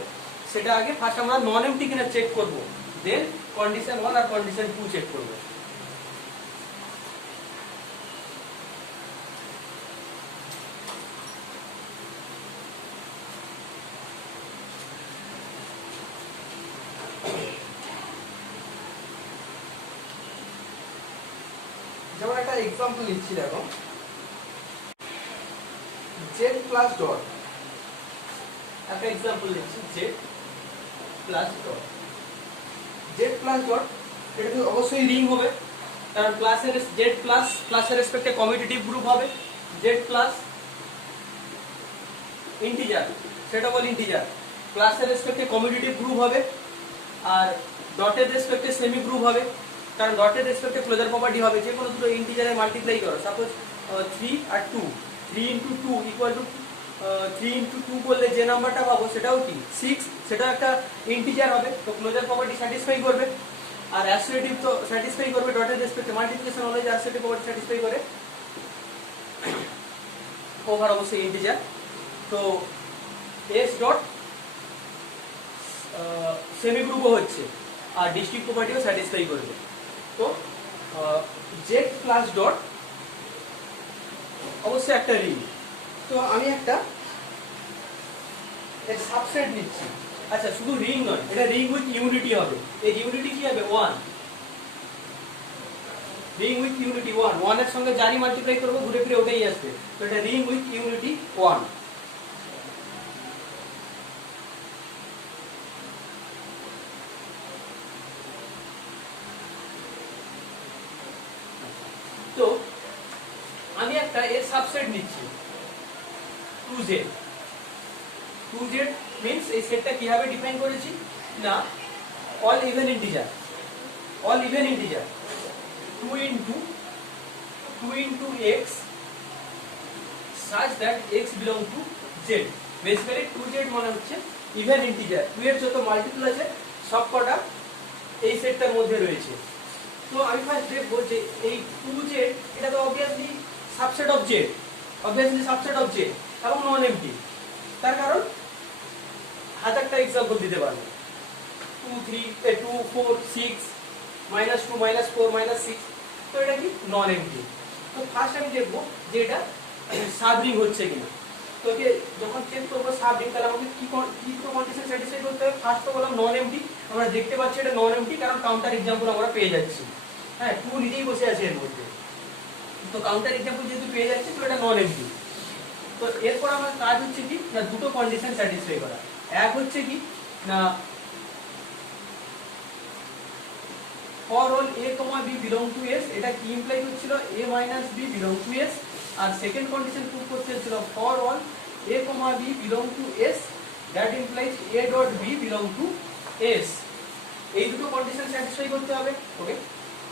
সেটা আগে ফার্স্ট আমরা নন এমটি কিনা চেক করব দেন কন্ডিশন 1 আর কন্ডিশন 2 চেক করব। যেমন একটা एग्जांपल লিখছি দেখো z প্লাস ডট একটা एग्जांपल লিখছি z প্লাস ডট এটা তো অবশ্যই রিং হবে কারণ প্লাসের z প্লাসের রেসপেক্টে কমিউটেটিভ গ্রুপ হবে z প্লাস ইন্টিজার সেটা বল ইন্টিজার প্লাসের রেসপেক্টে কমিউটেটিভ গ্রুপ হবে আর ডটের রেসপেক্টে সেমি গ্রুপ হবে কারণ ডটের রেসপেক্টে ক্লোজার প্রপার্টি হবে যে কোনো দুটো ইন্টিজারে মাল্টিপ্লাই করো সাপোজ 3 আর 2 3 * 2 = 3 * 2 করলে যে নাম্বারটা পাবো সেটাও কি 6 সেটা একটা ইন্টিজার হবে তো ক্লোজার প্রপার্টি স্যাটিসফাই করবে আর অ্যাসোসিয়েটিভ তো স্যাটিসফাই করবে ডটের রেসপেক্টে মাল্টিপ্লিকেশন হলে যে অ্যাসোসিয়েটিভ প্রপার্টি স্যাটিসফাই করে ওভার অবশ্যই ইন্টিজার তো s ডট সেমি গ্রুপও হচ্ছে আর ডিস্ট্রিক্ট প্রপার্টিও স্যাটিসফাই করবে তো z প্লাস ডট অবশ্যই একটা রিং তো আমি একটা এর সাবসেট নিচ্ছি আচ্ছা শুধু রিং নয় এটা রিং উইথ ইউনিটি হবে এই ইউনিটি কি হবে 1 রিং উইথ ইউনিটি 1 এর সঙ্গে জারি মাল্টিপ্লাই করব ঘুরে ফিরে ওটাই আসবে তো এটা রিং উইথ ইউনিটি 1 তো আমি একটা এর সাবসেট নিচ্ছি 2z means এই সেটটা কিভাবে ডিফাইন করেছি না all even integer 2 into x such that x belong to z basically 2z মানে হচ্ছে ইভেন ইন্টিজার 2 এর যত মাল্টিপল আছে সবকটা এই সেটটার মধ্যে রয়েছে তো আমি ফার্স্ট দেখব যে এই 2z এটা তো obviously সাবসেট অফ z এবং নন এমটি তার কারণ হাজারটা एग्जांपल দিতে পারবো 2 3 2 4 6 -2 -4 -6, তো এটা কি নন এমটি। তো ফার্স্ট আমি দেখব যে এটা সাবরিং হচ্ছে কিনা। তো যে যখন চেক করব সাবরিং, তাহলে আমাকে কি কন্ডিশন স্যাটিসফাই করতে হবে। ফার্স্ট তো বললাম নন এমটি, আমরা দেখতে পাচ্ছি এটা নন এমটি, কারণ কাউন্টার एग्जांपल আমরা পেয়ে যাচ্ছি। হ্যাঁ, 2 নিজেই বসে আছে এর মধ্যে, তো কাউন্টার एग्जांपल যেহেতু পেয়ে যাচ্ছি তো এটা নন এমটি। তো এরপর আমার কাজ হচ্ছে কি না দুটো কন্ডিশন স্যাটিসফাই করা। এক হচ্ছে কি না for all a, b belong to s, এটা কি ইমপ্লাই করছিল a b belong to s। আর সেকেন্ড কন্ডিশন প্রুভ করতে হচ্ছিল for all a, b belong to s that implies a dot b belong to s। এই দুটো কন্ডিশন স্যাটিসফাই করতে হবে। ওকে,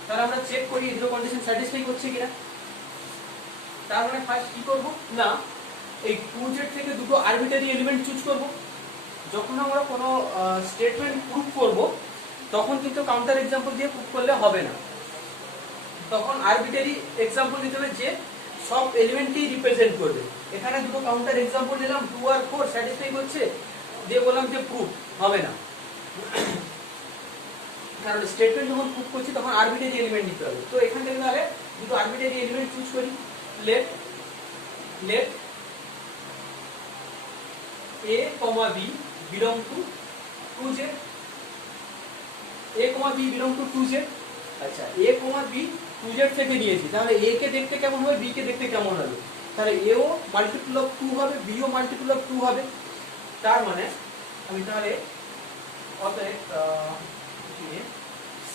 তাহলে আমরা চেক করি এই দুটো কন্ডিশন স্যাটিসফাই করছে কিনা। তার মানে ফার্স্ট কি করব না এই 2z থেকে দুটো আরবিটারি এলিমেন্ট চুজ করব। যখন আমরা কোনো স্টেটমেন্ট প্রুফ করব তখন কিন্তু কাউন্টার एग्जांपल দিয়ে প্রুফ করলে হবে না, তখন আরবিটারি एग्जांपल দিতে হবে যে সব এলিমেন্টই রিপ্রেজেন্ট করবে। এখানে দুটো কাউন্টার एग्जांपल নিলাম 2 আর 4 স্যাটিসফাই করছে, দিয়ে বললাম যে প্রুফ হবে না, কারণ স্টেটমেন্ট যখন প্রুফ করছি তখন আরবিটারি এলিমেন্ট দিতে হবে। তো এখান থেকে তাহলে দুটো আরবিটারি এলিমেন্ট চুজ করি। Let a, b belong to 2z, a, b belong to 2z। আচ্ছা, a, b 2z থেকে নিয়েছি, তাহলে a কে দেখতে কেমন হবে, b কে দেখতে কেমন হবে। তাহলে a ও মাল্টিপল অফ 2 হবে, b ও মাল্টিপল অফ 2 হবে। তার মানে আমি তাহলে অতএব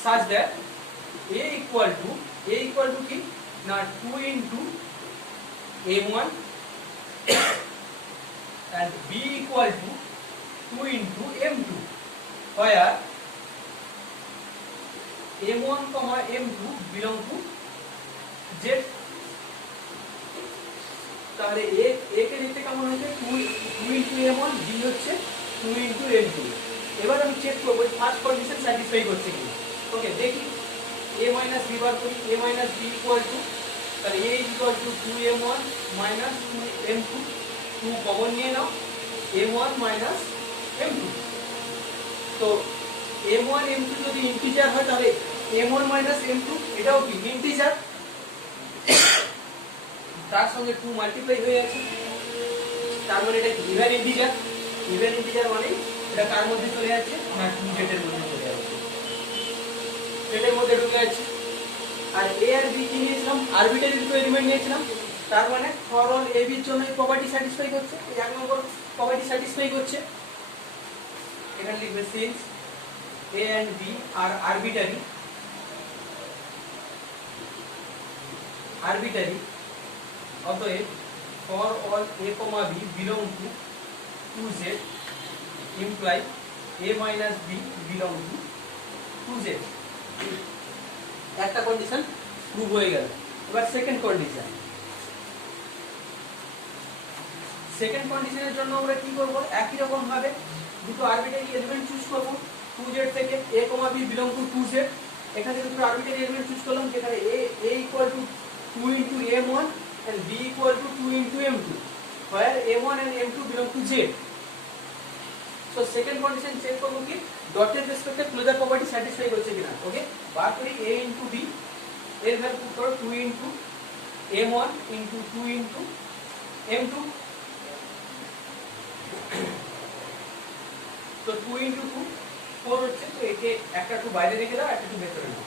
such that a equal to কি না 2 into m1 and b equal to 2 into m2, where m1 m2 belong to z। তাহলে a কে দেখতে কেমন হচ্ছে 2 into m1, b হচ্ছে 2 into m2। এবার আমি চেক করব ফার্স্ট কন্ডিশন স্যাটিসফাই করছে কিনা। ওকে, দেখি a minus b বার করি। a minus b equal to, তাহলে a equal to 2m1 minus 2m2, 2 common নিয়ে নাও, m1 minus m2। তো m1 m2 যদি ইন্টিজার হয় তাহলে m1 minus m2 এটাও কি ইন্টিজার, তার সঙ্গে 2 মাল্টিপ্লাই হয়ে আছে, তার মানে এটা ইভেন ইন্টিজার। ইভেন ইন্টিজার মানে এটা কার মধ্যে চলে যাচ্ছে না 2z এর মধ্যে চলে যাচ্ছে, এর মধ্যে ঢুকে যাচ্ছে। আর a আর b কি নিয়েছিলাম, আরবিটারি দুটো এলিমেন্ট নিয়েছিলাম, তার মানে ফর অল a b এর জন্য এই প্রপার্টি স্যাটিসফাই করছে, এই এক নম্বর প্রপার্টি স্যাটিসফাই করছে। এখানে লিখবে since a and b are arbitrary, অতএব for all a, b belong to 2z imply a minus b belong to 2z। একটা কন্ডিশন প্রুভ হয়ে গেল। এবার সেকেন্ড কন্ডিশনের জন্য আমরা কি করব, একই রকম ভাবে দুটো আরবিটারি এলিমেন্ট চুজ করব 2z থেকে a, b belong to 2z। এখানে দুটো আরবিটারি এলিমেন্ট চুজ করলাম, যেখানে a equal to 2 into m1 and b equal to 2 into m2, where m1 and m2 belong to z। So second condition check করব কি ডটের রেসপেক্টে ক্লোজার প্রপার্টি স্যাটিসফাই করছে কিনা। ওকে, বার করি a into b, এর ভ্যালু পুট করো 2 into m1 into 2 into m2। তো 2 into 2 4 হচ্ছে, তো একে একটা 2 বাইরে রেখে দাও, একটা 2 ভেতরে নাও।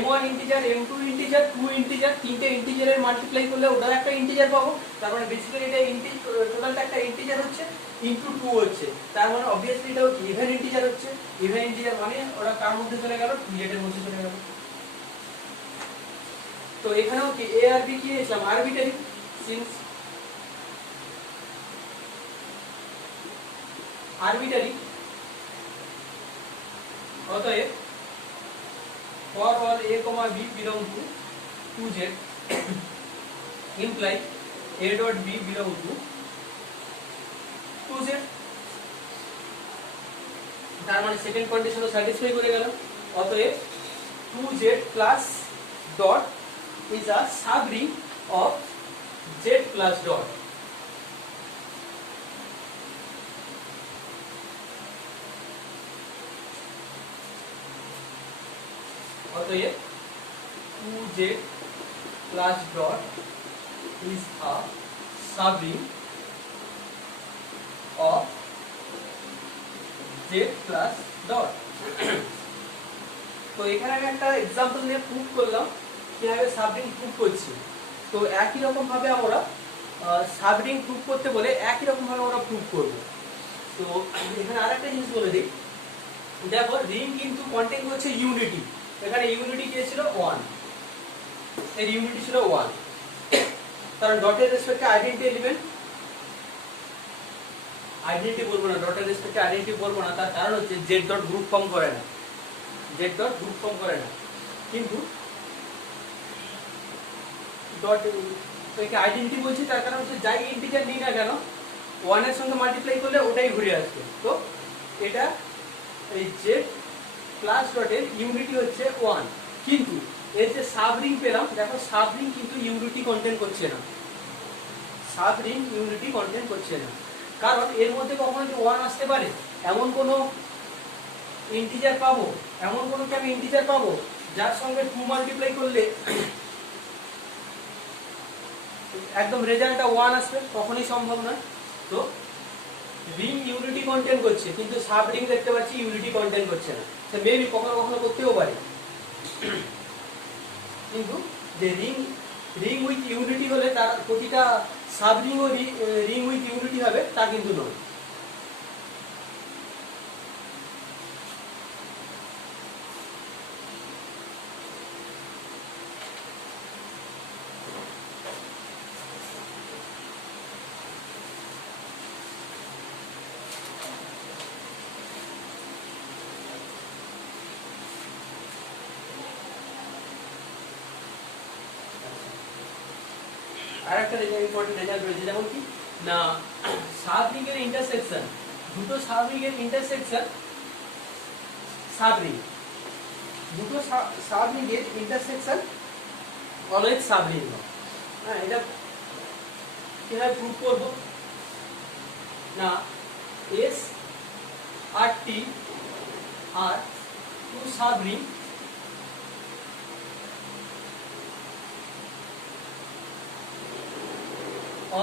m1 integer, m2 integer, 2 integer, তিনটে ইন্টিজারের মাল্টিপ্লাই করলে ওটার একটা ইন্টিজার পাবো। তার মানে বেসিক্যালি এটা টোটালটা একটা ইন্টিজার হচ্ছে ইনটু 2 হচ্ছে, তার মানে অবভিয়াসলি এটাও কি ইভেন ইন্টিজার হচ্ছে। ইভেন ইন্টিজার মানে ওরা কার মধ্যে চলে গেল, 2z এর মধ্যে চলে গেল। তো এখানেও কি a আর b কি নিয়েছিলাম আরবিটারি, সিন্স আরবিটারি, অতএব for all a, b belong to 2z imply a dot b belong to 2z। তার মানে সেকেন্ড কন্ডিশনও স্যাটিসফাই করে গেল। অতএব 2z plus dot is a subring of z plus dot। অতএব 2z plus dot is a subring of z plus dot। তো এখানে আমি একটা एग्जांपल নিয়ে প্রুফ করলাম কিভাবে সাবরিং প্রুফ করছি। তো একই রকম ভাবে আমরা সাবরিং প্রুফ করতে বলে একই রকম ভাবে আমরা প্রুফ করব। তো এখানে আরেকটা জিনিস বলে দিই, দেখো রিং কিন্তু কন্টেইন করছে ইউনিটি, এখানে ইউনিটি কি ছিল 1, এর ইউনিটি ছিল 1, কারণ ডটের রেসপেক্টে আইডেন্টি এলিমেন্ট, আইডেন্টি বলবো না, ডটের রেসপেক্টে আইডেন্টি বলবো না, তার কারণ হচ্ছে জেড ডট গ্রুপ ফর্ম করে না, জেড ডট গ্রুপ ফর্ম করে না, কিন্তু ডট একে আইডেন্টি বলছি তার কারণ হচ্ছে যাই ইন্টিজার নিই না কেন 1 এর সঙ্গে মাল্টিপ্লাই করলে ওটাই ঘুরে আসবে। তো এটা এই জেড প্লাস ডটের ইউনিটি হচ্ছে 1, কিন্তু এর যে সাবরিং পেলাম, দেখো সাবরিং কিন্তু ইউনিটি কন্টেইন করছে না, সাবরিং ইউনিটি কন্টেইন করছে না, কারণ এর মধ্যে কখনো কি 1 আসতে পারে? এমন কোন ইন্টিজার পাবো, এমন কোন কি আমি ইন্টিজার পাবো যার সঙ্গে 2 মাল্টিপ্লাই করলে একদম রেজাল্টটা 1 আসবে? কখনোই সম্ভব নয়। তো রিং ইউনিটি কন্টেইন করছে, কিন্তু সাবরিং দেখতে পাচ্ছি ইউনিটি কন্টেইন করছে না, সে মেবি কখনো কখনো করতেও পারে, কিন্তু যে রিং উইথ ইউনিটি হলে তার প্রতিটা সাবরিং ও রিং উইথ ইউনিটি হবে তা কিন্তু নয়। আরেকটা ইম্পর্টেন্ট রেজাল্ট রয়েছে, যেমন কি না সাবরিং এর ইন্টারসেকশন, দুটো সাবরিং এর ইন্টারসেকশন, সাবরিং দুটো সাবরিং এর ইন্টারসেকশন অলওয়েজ সাবরিং হয়। হ্যাঁ, এটা কিভাবে প্রুফ করব না, এস আর T are two subring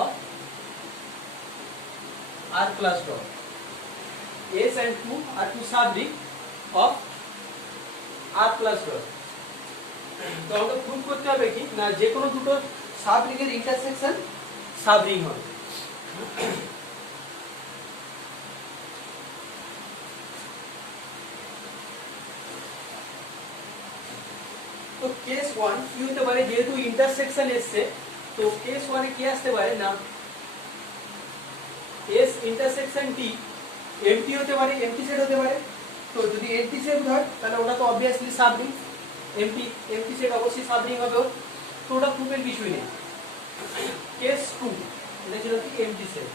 of R plus dot, S and 2 are two subring of R plus dot। তো আমাকে প্রুফ করতে হবে কি না যে কোনো দুটো সাবরিং এর ইন্টারসেকশন সাবরিং হয়। তো কেস 1 কি হতে পারে, যেহেতু ইন্টারসেকশন এসছে, তো কেস 1 এ কি আসতে পারে না S ইন্টারসেকশন T এমটি হতে পারে, এমটি সেট হতে পারে। তো যদি এমটি সেট হয় তাহলে ওটা তো অবভিয়াসলি সাবরিং, এমটি সেট অবশ্যই সাবরিং হবে, তো ওটা প্রুফের কিছুই নেই। কেস 2 এটা ছিল কি এমটি সেট,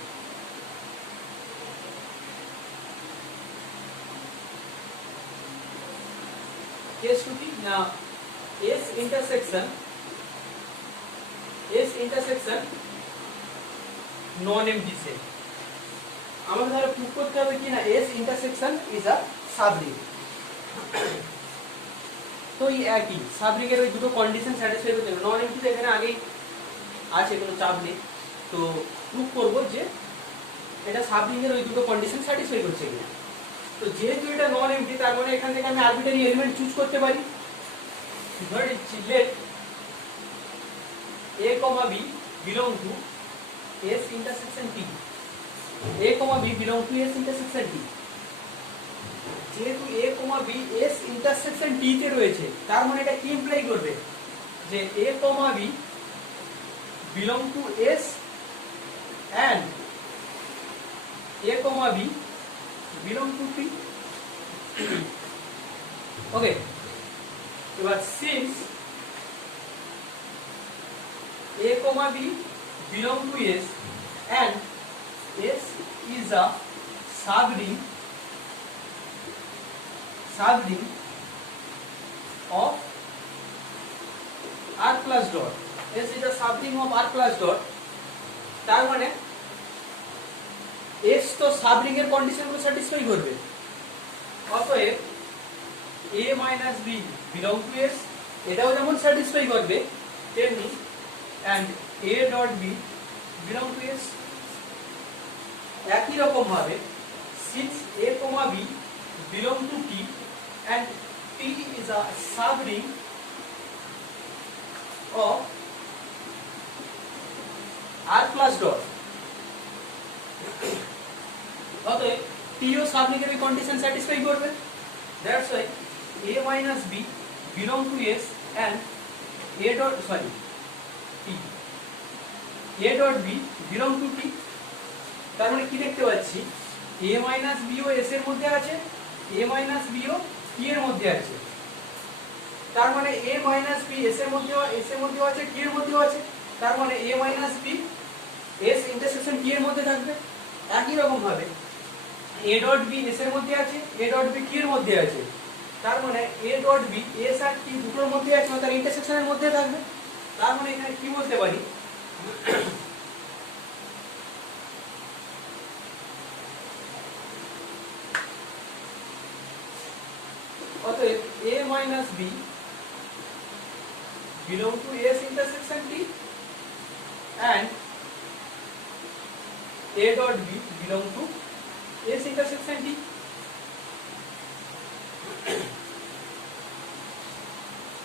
কেস 2 কি না S ইন্টারসেকশন নন এমটি সেট। আমাকে তাহলে প্রুফ করতে হবে কি না S ইন্টারসেকশন ইজ আ সাবরিং। তো এই একই সাবরিং এর ওই দুটো কন্ডিশন স্যাটিসফাই করতে হবে, নন এমটি এখানে আগেই আছে, কোনো চাপ নেই। তো প্রুফ করব যে এটা সাবরিং এর ওই দুটো কন্ডিশন স্যাটিসফাই করছে কিনা। তো যেহেতু এটা নন এমটি, তার মানে এখান থেকে আমি আরবিটারি এলিমেন্ট চুজ করতে পারি। ধরে নিচ্ছি late a, b belong to S intersection T, a, b belong to S intersection T। যেহেতু a, b S intersection T তে রয়েছে, তার মানে এটা কি ইমপ্লাই করবে যে a, b belong to S and a, b belong to T। ওকে, এবার since a, b belong to S and S is a subring of R plus dot, S is a subring of R plus dot, তার মানে S তো সাবরিং এর কন্ডিশনগুলো স্যাটিসফাই করবে। অতএব a minus b belong to S, এটাও যেমন স্যাটিসফাই করবে তেমনি and a dot b belong to S. একই রকম ভাবে since a comma b belong to T and T is a subring of R plus dot, অতএব T ও সাবরিং এর কন্ডিশন স্যাটিসফাই করবে। That's why a minus b belong to S and a dot T a dot b belong to T। তার মানে কি দেখতে পাচ্ছি, a minus b O S এর মধ্যে আছে, a minus b O T এর মধ্যে আছে। তার মানে a minus b S এর মধ্যেও আছে, T এর মধ্যেও আছে। তার মানে a minus b S intersection T এর মধ্যে থাকবে। একই রকম ভাবে a ডট b S এর মধ্যে আছে, a ডট b T এর মধ্যে আছে। তার মানে a ডট b S আর T দুটোর মধ্যে আছে, মানে তার ইন্টারসেকশনের মধ্যে থাকবে। তার মানে এখানে কি বলতে পারি, অতএব a minus b belong to S intersection T and a dot b belong to S intersection T।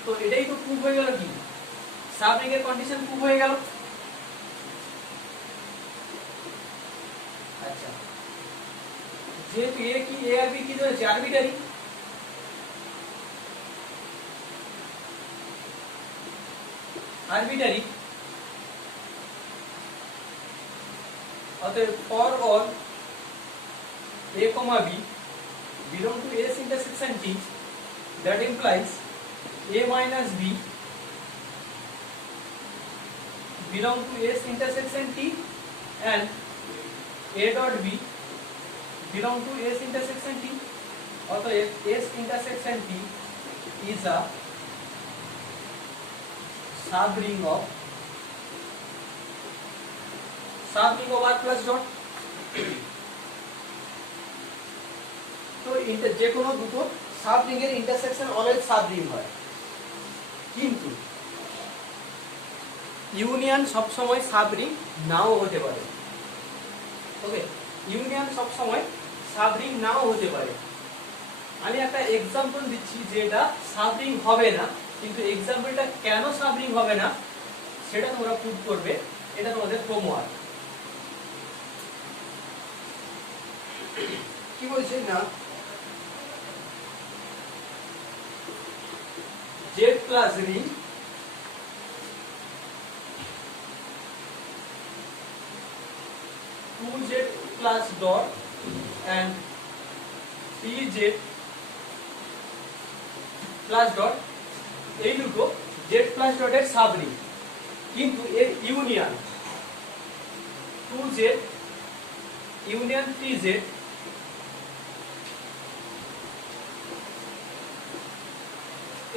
তো এটাই তো প্রুফ হয়ে গেল, কি সাবরিং এর কন্ডিশন প্রুফ হয়ে গেল। আচ্ছা, যেহেতু a কি a আর b কি ধরেছে আরবিটারি, অতএব for all a comma b belong to S intersection T, that implies a minus b belong to S intersection T and a dot b belong to S intersection T। অতএব S intersection T is a subring of R plus dot। তো যে কোনো দুটো সাবরিং এর ইন্টারসেকশন অলওয়েজ সাবরিং হয়, কিন্তু ইউনিয়ন সব সময় সাবরিং নাও হতে পারে। ওকে, ইউনিয়ন সব সময় সাবরিং নাও হতে পারে। আমি একটা এক্সাম্পল দিচ্ছি যেটা সাবরিং হবে না, কিন্তু এক্সাম্পলটা কেন সাবরিং হবে না সেটা তোমরা প্রুভ করবে, এটা তোমাদের হোমওয়ার্ক। কি বলছে না, Z plus ring two Z plus dot and 3Z plus dot, এই দুটো Z plus dot এর সাবরিং, কিন্তু এর ইউনিয়ন 2Z ইউনিয়ন 3Z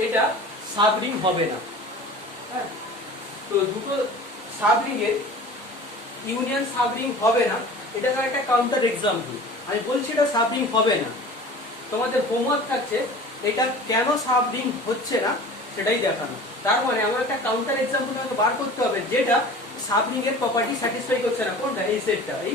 এটা সাবরিং হবে না। হ্যাঁ, তো দুটো সাবরিং এর ইউনিয়ন সাবরিং হবে না, এটা তার একটা কাউন্টার এক্সাম্পল। আমি বলছি এটা সাবরিং হবে না, তোমাদের হোমওয়ার্ক থাকছে এটা কেন সাবরিং হচ্ছে না সেটাই দেখানো। তার মানে আমার একটা কাউন্টার এক্সাম্পল আমাকে বার করতে হবে যেটা সাবরিং এর প্রপার্টি স্যাটিসফাই করছে না। কোনটা? এই সেটটা, এই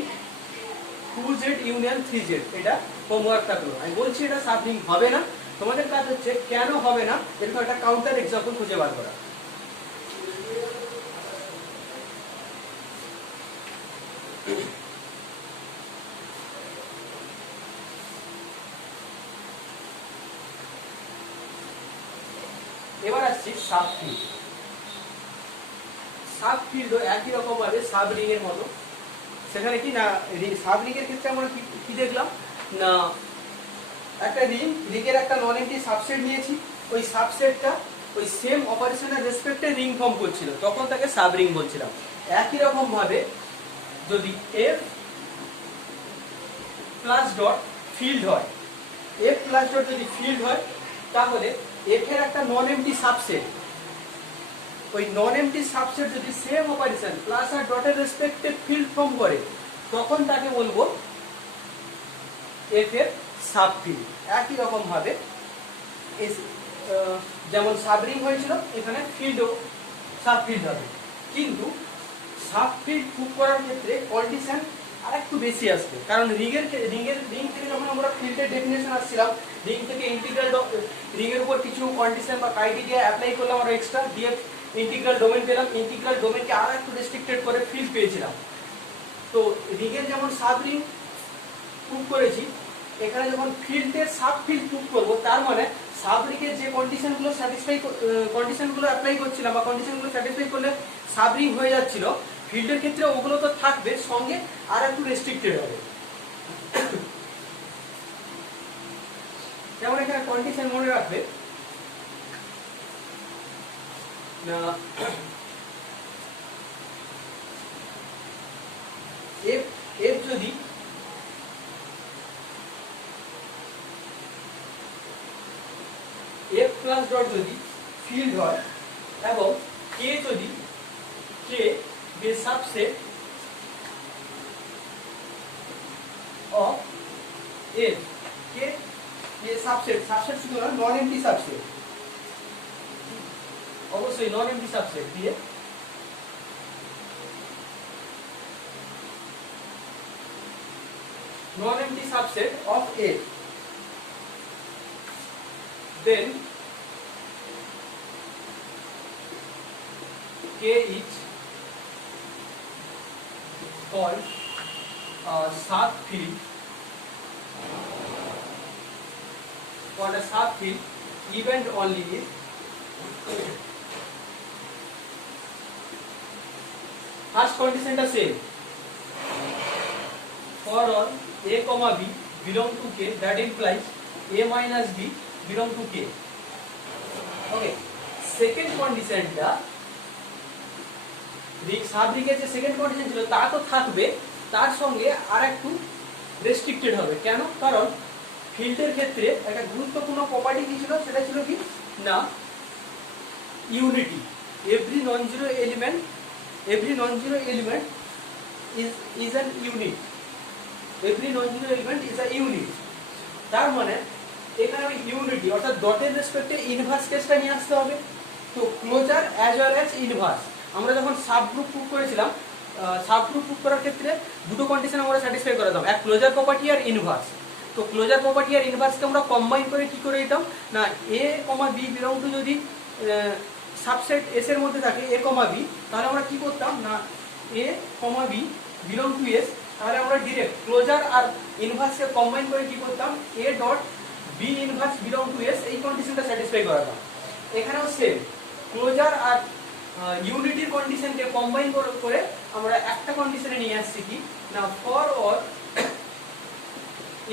2Z ইউনিয়ন 3Z, এটা হোমওয়ার্ক থাকলো। আমি বলছি এটা সাবরিং হবে না, তোমাদের কাজ হচ্ছে কেন হবে না এরকম একটা কাউন্টার এক্সাম্পল খুঁজে বার করা। এবার আসছি সাবফিল্ড। সাবফিল্ডও একই রকম ভাবে সাবরিং এর মতো। সেখানে কি না, সাবরিং এর ক্ষেত্রে আমরা কি দেখলাম না, একটা রিংয়ের একটা নন এমপ্টি সাবসেট নিয়েছি, ওই সাবসেটটা ওই সেম অপারেশনের রেসপেক্টে রিং ফর্ম করছিল, তখন তাকে সাবরিং বলছিলাম। একই রকম ভাবে যদি এফ প্লাস ডট ফিল্ড হয়, এফ প্লাস ডট যদি ফিল্ড হয়, তাহলে এফ এর একটা নন এমপ্টি সাবসেট, ওই নন এমপ্টি সাবসেট যদি সেম অপারেশন প্লাস আর ডটের রেসপেক্টে ফিল্ড ফর্ম করে, তখন তাকে বলবো এফ এর সাবফিল্ড। একই রকম ভাবে যেমন সাবরিং হয়েছিল এখানে ফিল্ডও সাব ফিল্ড হবে, কিন্তু সাব ফিল্ড প্রুভ করার ক্ষেত্রে কন্ডিশন আর একটু বেশি আসবে, কারণ রিং থেকে যখন আমরা ফিল্ডের ডেফিনেশন আসছিলাম, রিং থেকে ইন্টিগ্রাল রিংয়ের উপর কিছু কন্ডিশন বা ক্রাইটেরিয়া অ্যাপ্লাই করলাম আমরা এক্সট্রা, দিয়ে ইন্টিগ্রাল ডোমেন পেলাম, ইন্টিগ্রাল ডোমেনকে আর একটু রেস্ট্রিক্টেড করে ফিল্ড পেয়েছিলাম। তো রিংয়ের যেমন সাব রিং প্রুভ করেছি, এখানে যখন ফিল্ডের সাব ফিল্ড প্রুভ করবো, তার মানে সাব রিংয়ের যে কন্ডিশনগুলো অ্যাপ্লাই করছিলাম বা কন্ডিশনগুলো স্যাটিসফাই করলে সাব রিং হয়ে যাচ্ছিল, ফিল্ডের ক্ষেত্রে ওগুলো তো থাকবে, সঙ্গে আর একটু রেস্ট্রিক্টেড হবে। যেমন এখানে কন্ডিশন মনে রাখবে, এফ যদি এফ প্লাস ডট যদি ফিল্ড হয় এবং কে যদি কে be subset of F, কে ये subset শুধু না, নন এমটি সাবসেট, অবশ্যই নন এমটি সাবসেট দিয়ে নন empty subset of A, then K is called subfield, called a subfield event only if first condition the same for all a comma b belong to K, that implies a minus b belong to K. Okay, second condition টা সাবরিংয়ের যে সেকেন্ড কন্ডিশন ছিল তা তো থাকবে, তার সঙ্গে আর একটু রেস্ট্রিক্টেড হবে। কেন? কারণ ফিল্ডের ক্ষেত্রে একটা গুরুত্বপূর্ণ প্রপার্টি কি ছিল, সেটা ছিল কি না unity. Every non zero element is an unit, every non zero element is a unit. তার মানে এখানে আমি ইউনিটি অর্থাৎ ডটের রেসপেক্টে ইনভার্স কেসটা নিয়ে আসতে হবে। তো closure as well as inverse, আমরা যখন সাবগ্রুপ প্রুভ করেছিলাম, সাবগ্রুপ প্রুভ করার ক্ষেত্রে দুটো কন্ডিশন আমরা স্যাটিসফাই করে দিতাম, এক ক্লোজার প্রপার্টি আর ইনভার্স। তো ক্লোজার প্রপার্টি আর ইনভার্সকে আমরা কম্বাইন করে কি করে দিতাম না, a comma b belong to যদি সাবসেট এস এর মধ্যে থাকে এ কমা বি, তাহলে আমরা কি করতাম না a comma b belong to S, তাহলে আমরা ডিরেক্ট ক্লোজার আর ইনভার্সকে কম্বাইন করে কি করতাম, a dot b inverse belong to S, এই কন্ডিশনটা স্যাটিসফাই করাতাম। এখানেও সেম, ক্লোজার আর ইউনিটির কন্ডিশনকে কম্বাইন করে আমরা একটা কন্ডিশনে নিয়ে আসছি কি না, for or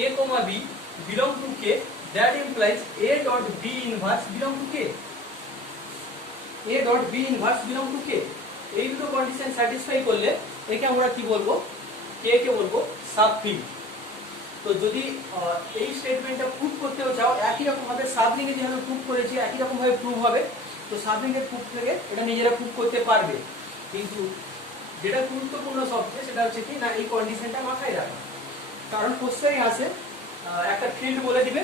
a comma b belong to K, that implies a dot b inverse belong to K, a dot b inverse belong to K। এই দুটো কন্ডিশন স্যাটিসফাই করলে একে আমরা কি বলবো, কে কে বলবো সাবফিল্ড। তো যদি এই স্টেটমেন্টটা প্রুভ করতেও চাও, একই রকম ভাবে সাবরিংয়ে যেভাবে প্রুভ করেছি একই রকম ভাবে প্রুভ হবে। তো সাবরিংয়ের প্রুভ থেকে এটা নিজেরা প্রুভ করতে পারবে, কিন্তু যেটা গুরুত্বপূর্ণ সবচেয়ে সেটা হচ্ছে কি না এই কন্ডিশনটা মাথায় রাখা। কারণ কোশ্চেনে আসে একটা ফিল্ড বলে দিবে,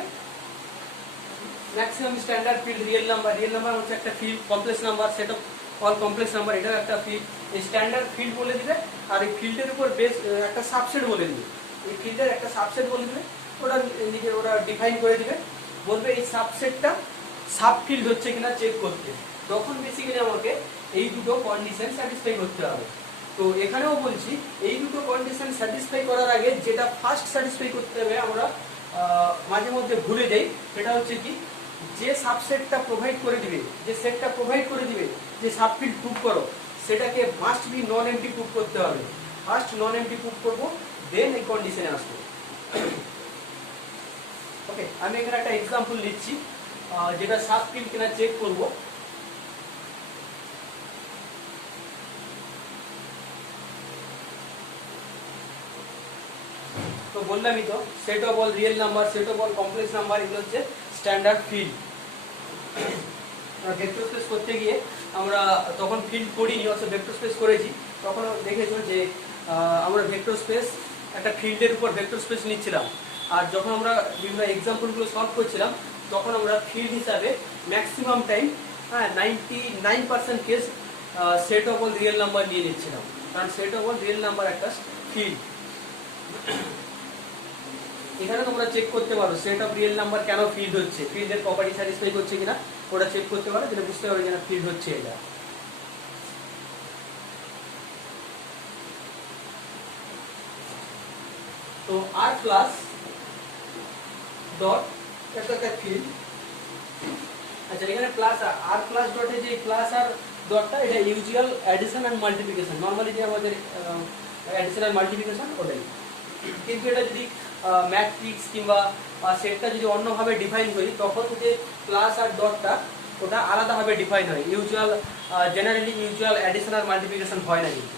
maximum standard field real number হচ্ছে একটা field, complex number set of all complex number এটাও একটা ফিল্ড, এই স্ট্যান্ডার্ড ফিল্ড বলে দিবে, আর এই ফিল্ডের উপর বেস একটা সাবসেট বলে দিবে, এই ফিল্ডের একটা সাবসেট বলে দিবে, ওরা ডিফাইন করে দিবে, বলবে এই সাবসেটটা সাব ফিল্ড হচ্ছে কিনা চেক করতে, তখন বেসিক্যালি আমাকে এই দুটো কন্ডিশন স্যাটিসফাই করতে হবে। তো এখানেও বলছি এই দুটো কন্ডিশন স্যাটিসফাই করার আগে যেটা ফার্স্ট স্যাটিসফাই করতে হবে আমরা মাঝে মধ্যে ভুলে যাই, সেটা হচ্ছে কি যে সাবসেটটা প্রোভাইড করে দিবে, যে সেটটা প্রোভাইড করে দিবে যে সাবফিল্ড প্রুভ করো, সেটাকে must be non MT prove করতে হবে। ফার্স্ট নন এমটি প্রুভ করবো, দেন এই কন্ডিশনে আসবো। ওকে, আমি এখানে একটা এক্সাম্পল নিচ্ছি যেটা সাবফিল্ড কিনা চেক করবো। তো বললামই তো, set of all real number, set of all complex number, এগুলো হচ্ছে স্ট্যান্ডার্ড ফিল্ড। ভেক্টর স্পেস করতে গিয়ে আমরা তখন ফিল্ড করিনি, অথচ ভেক্টর স্পেস করেছি, তখন দেখেছো যে আমরা ভেক্টর স্পেস একটা ফিল্ডের উপর ভেক্টর স্পেস নিচ্ছিলাম, আর যখন আমরা বিভিন্ন এক্সাম্পলগুলো সলভ করছিলাম তখন আমরা ফিল্ড হিসাবে maximum time 99% case set of all real number নিয়ে নিচ্ছিলাম, কারণ set of all real number একটা ফিল্ড। এখানে তোমরা চেক করতে পারো সেট অফ রিয়েল নাম্বার কেন ফিল্ড হচ্ছে, ফিল্ডের প্রপার্টি স্যাটিসফাই করছে কিনা ওটা চেক করতে পারো, যেটা বুঝতে পারবে যেন ফিল্ড হচ্ছে এটা। তো আর প্লাস ডট এটা একটা ফিল্ড। আচ্ছা, এখানে প্লাস আর প্লাস ডটে যে প্লাস আর ডটটা এটা usual addition and multiplication, normally যে আমাদের অ্যাডিশন এন্ড মাল্টিপ্লিকেশন ওটাই। কিন্তু এটা যদি ম্যাট্রিক্স কিংবা সেটটা যদি অন্যভাবে ডিফাইন করি তখন যে প্লাস আর ডটটা ওটা আলাদাভাবে ডিফাইন হয়, ইউজুয়াল জেনারেলি ইউজুয়াল অ্যাডিশন আর মাল্টিপ্লিকেশন হয় না কিন্তু।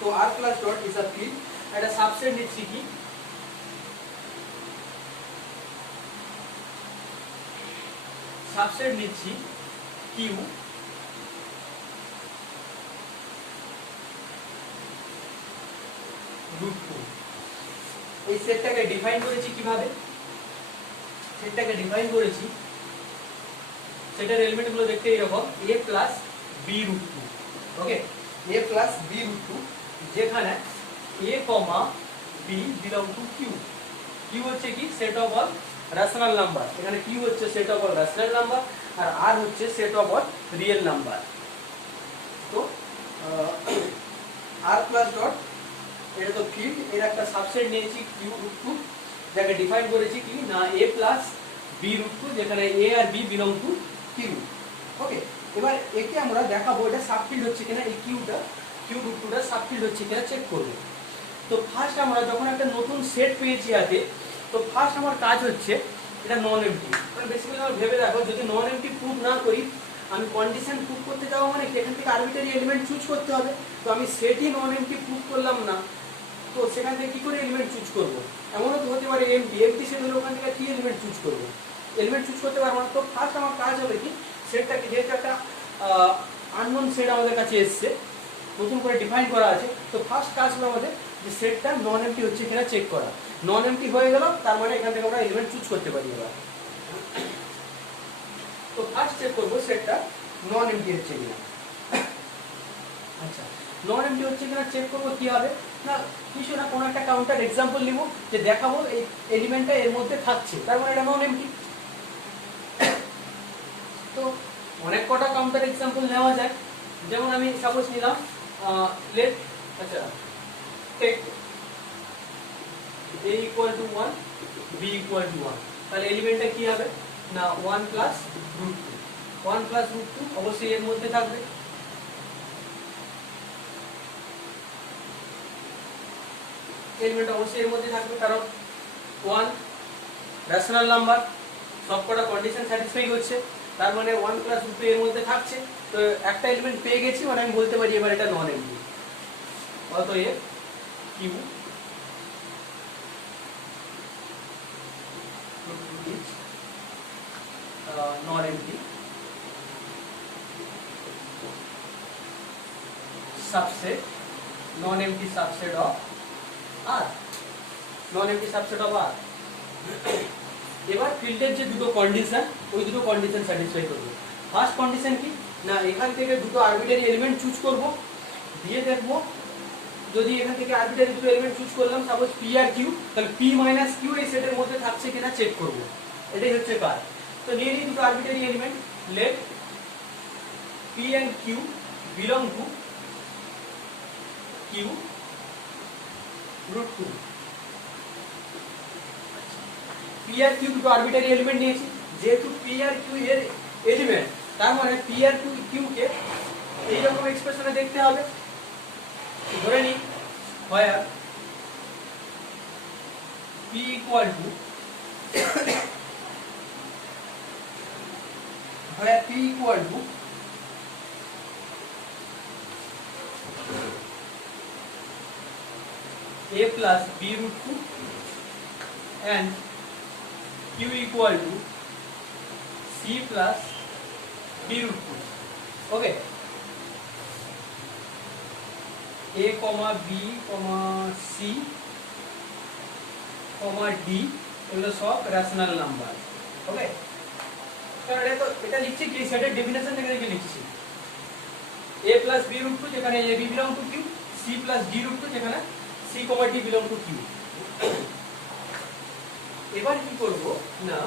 তো আর plus dot is a field, একটা সাবসেট নিচ্ছি কি সাবসেট নিচ্ছি কিউ রুট 2। এই সেটটাকে ডিফাইন করেছি কিভাবে, সেটটাকে ডিফাইন করেছি সেটার এলিমেন্ট গুলো দেখতে এরকম a plus B root 2। Okay, a plus B root 2, যেখানে a comma b belong to Q. Q হচ্ছে কি set of all rational number, এখানে কিউ হচ্ছে set of all rational number আর আর হচ্ছে set of all real number. তো আর প্লাস ডট এটা তো ফিল্ড, এর একটা সাবসেট নিয়েছি কিউ রুট 2, যাকে ডিফাইন করেছি কি না a প্লাস বি রুট 2, যেখানে a আর b belong to Q. Okay, এবার একে আমরা দেখাবো এটা সাবফিল্ড হচ্ছে কিনা, এই কিউটা কিউ রুট 2টা সাবফিল্ড হচ্ছে কিনা চেক করব। তো ফার্স্ট আমরা যখন একটা নতুন সেট পেয়েছি হাতে, তো ফার্স্ট আমার কাজ হচ্ছে এটা নন এমটি, মানে বেসিক্যালি আমরা ভেবে দেখো যদি নন এমটি প্রুভ না করি, আমি কন্ডিশন প্রুভ করতে যাবো মানে এখান থেকে আরবিটারি এলিমেন্ট চুজ করতে হবে। তো আমি সেটই নন এমটি প্রুভ করলাম না, তো সেখান থেকে কি করে এলিমেন্ট চুজ করব? এমনও তো হতে পারে এমটি সেট হলে ওখান থেকে কি এলিমেন্ট চুজ করব? এলিমেন্ট চুজ করতে পারবো না। তো ফার্স্ট আমার কাজ হবে কি সেটটাকে, যেহেতু একটা আননোন সেট আমাদের কাছে এসছে, নতুন করে ডিফাইন করা আছে, তো ফার্স্ট কাজ হলো আমাদের যে সেটটা নন এমটি হচ্ছে কিনা চেক করা। নন এমটি হয়ে গেল, তার মানে এখান থেকে আমরা এলিমেন্ট চুজ করতে পারি এবার। তো ফার্স্ট চেক করব সেটটা নন এমটি হচ্ছে কিনা। আচ্ছা, নন এমটি হচ্ছে কিনা চেক করব কি হবে না, কিছু না কোনো একটা কাউন্টার এক্সাম্পল নিব যে দেখাবো এই এলিমেন্টটা এর মধ্যে থাকছে, তার মানে এটা নন এমটি। তো অনেক কটা কাউন্টার এক্সাম্পল নেওয়া যায়, যেমন আমি সাপোজ নিলাম লেট, আচ্ছা take a equal to 1 b equal to 1, তাহলে এলিমেন্টটা কি হবে না 1 প্লাস রুট 2, 1 প্লাস রুট 2 অবশ্যই এর মধ্যে থাকবে। এলিমেন্ট অবশ্যই এর মধ্যে থাকবে, কারণ 1 রেশনাল নাম্বার, সবকটা কন্ডিশন স্যাটিসফাই হচ্ছে, তার মানে 1 প্লাস রুট 2 এর মধ্যে থাকছে। তো একটা এলিমেন্ট পেয়ে গেছি, মানে আমি বলতে পারি এবার এটা নন এমটি। অতএব Q non empty subset, non-empty subset of R, non-empty subset of R। এবার ফিল্ডের যে দুটো কন্ডিশন, ওই দুটো কন্ডিশন স্যাটিসফাই করব। ফার্স্ট কন্ডিশন কি না, এখান থেকে দুটো আরবিটারি এলিমেন্ট চুজ করব, দিয়ে দেখব যদি এখান থেকে আরবিটারি দুটো এলিমেন্ট চুজ করলাম সাপোজ পি আর কিউ, তাহলে পি মাইনাস কিউ এই সেটের মধ্যে থাকছে কিনা চেক করব, এটাই হচ্ছে কাজ। তো নিয়ে নিই দুটো arbitrary element, let p and q belong to Q root 2। P আর কিউ দুটো আরবিটারি এলিমেন্ট নিয়েছি, যেহেতু পি আর কিউ এর এলিমেন্ট, তার মানে পি আর কিউ কে এইরকম এক্সপ্রেশনে দেখতে হবে। ধরে নিই where p equal to a plus b root 2 and q equal to c plus b root 2। okay, a comma b comma c comma d এগুলো সব রেশনাল নাম্বার। ওকে, কারণ এটা লিখছি কি সেটের ডেফিনেশন থেকে লিখছি a প্লাস b রুট 2 যেখানে a b belong to q, c plus d root 2 যেখানে c d belong to q। এবার কি করব না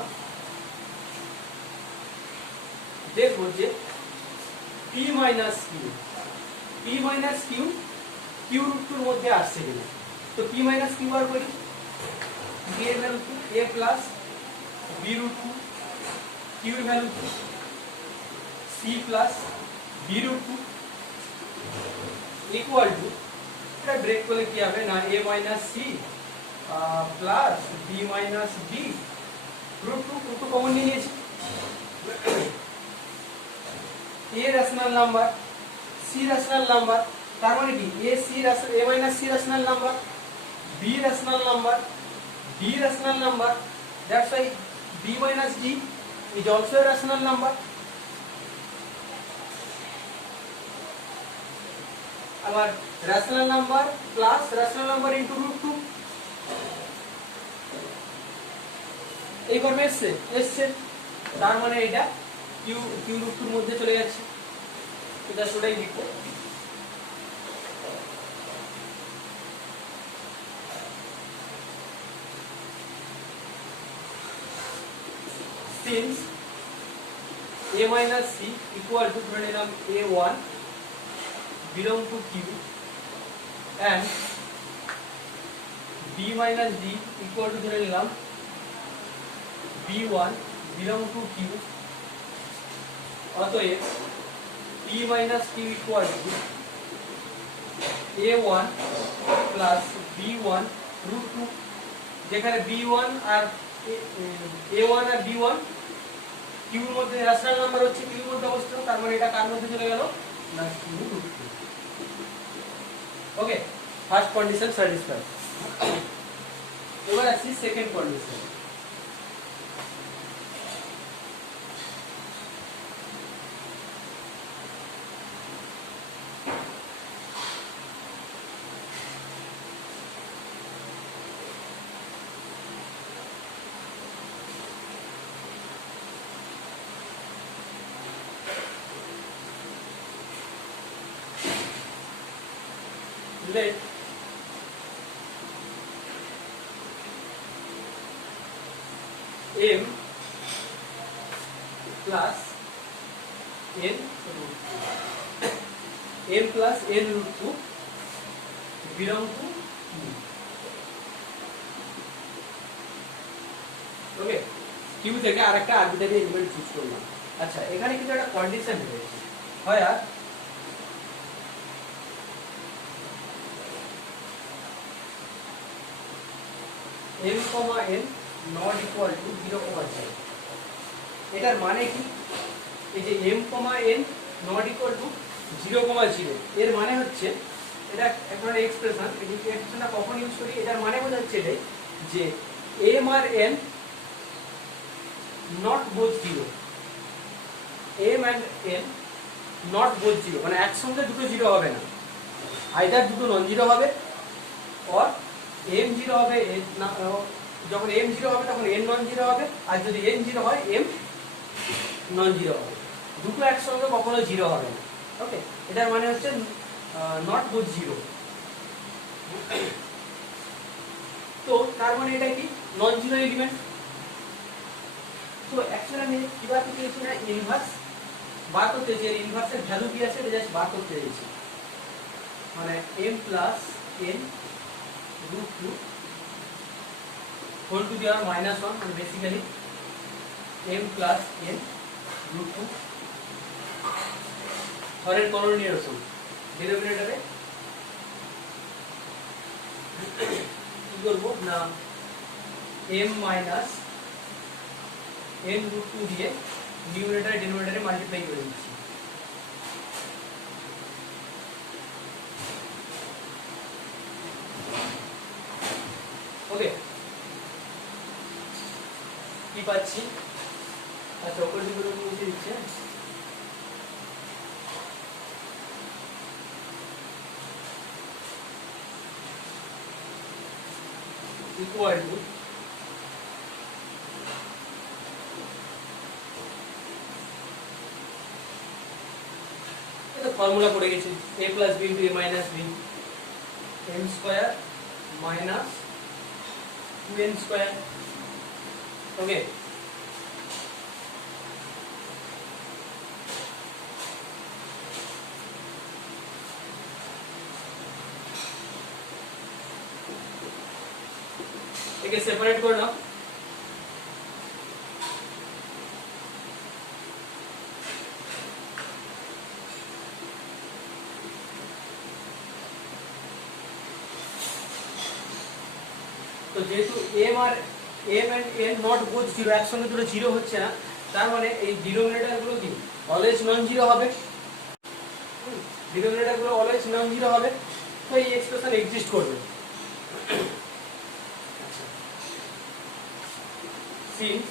দেখো যে p minus q q root 2 এর মধ্যে আসছে কিনা। তো p মাইনাস q বার করি, b এর value a plus b root 2, q এর value c plus b root 2 equal to, এটা ব্রেক করলে কি হবে না a minus c plus b minus d root 2 common নিয়ে নিয়েছি। a rational number, c rational number, তার মানে কি a minus c rational number, b rational number, d rational number, that's why b minus d is also a rational number. আবার rational number plus rational number into root 2 এই ফর্মে এসছে, তার মানে এটা q root 2 এর মধ্যে চলে যাচ্ছে। এটা সেটাই লিখবো। Since a minus c equal to ধরে নিলাম a1 belong to q and b minus d equal to ধরে নিলাম b1 belong to q, অতএব p minus q equal to a1 plus b1 root 2, যেখানে b1 আর a1 আর b1 q এর মধ্যে রেশনাল নাম্বার হচ্ছে, q এর মধ্যে অবস্থিত, তার মানে এটা কার মধ্যে চলে গেল না q রুট 2। ওকে, ফার্স্ট কন্ডিশন স্যাটিসফাই। এবার আসি second condition. Let m plus n root 2 m plus n root 2 belong to q. Okay, q থেকে আরেকটা আরবিটারি এলিমেন্ট চুজ করলাম। আচ্ছা, এখানে কিন্তু একটা কন্ডিশন রয়েছে, হয় আর m, n not equal to 0, 0। এটার মানে কি, এই যে m, n not equal to 0, 0 এর মানে হচ্ছে এটা একটা এক্সপ্রেশন। এই এক্সপ্রেশনটা কখন ইউজ করি, এটার মানে বোঝাচ্ছে এটাই যে m R n not both 0, m and n not both 0, মানে একসঙ্গে দুটো জিরো হবে না, আইদার দুটো নন জিরো হবে অর m 0 হবে, যখন m 0 হবে তখন n নন জিরো হবে, আর যদি n 0 হয় m নন জিরো হবে, দুটো একসঙ্গে কখনো জিরো হবে না। ওকে, এটার মানে হচ্ছে নট বোথ জিরো। তো তার মানে এটা কি নন জিরো এলিমেন্ট। তো অ্যাকচুয়ালি আমি কি বার করতে চাইছি না ইনভার্স বার করতে চাইছি, ইনভার্সের ভ্যালু কি আছে এটা জাস্ট বার করতে চাইছি, মানে m plus n root 2 whole to the power -1, and basically m plus n root 2 হরের কমন নিয়ে আসুন ডিনোমিনেটরে কি করব না m minus n root 2 দিয়ে নিউমারেটর ডিনোমিনেটরে মাল্টিপ্লাই করে দিচ্ছি। ওকে, কি পাচ্ছি, আচ্ছা ওপর দিকে মুছে দিচ্ছে, ইকুয়াল টু ফর্মুলা পড়ে গেছি, a plus B into A minus B, M square minus 2n square. Okay, একে সেপারেট করে নাও। তো যেহেতু m আর m and n not both zero, একসঙ্গে দুটো জিরো হচ্ছে না, তার মানে এই ডিনোমিনেটর গুলো কি অলওয়েজ নন জিরো হবে, ডিনোমিনেটর গুলো অলওয়েজ নন জিরো হবে, তো এই এক্সপ্রেশন এক্সিস্ট করবে। সিন্স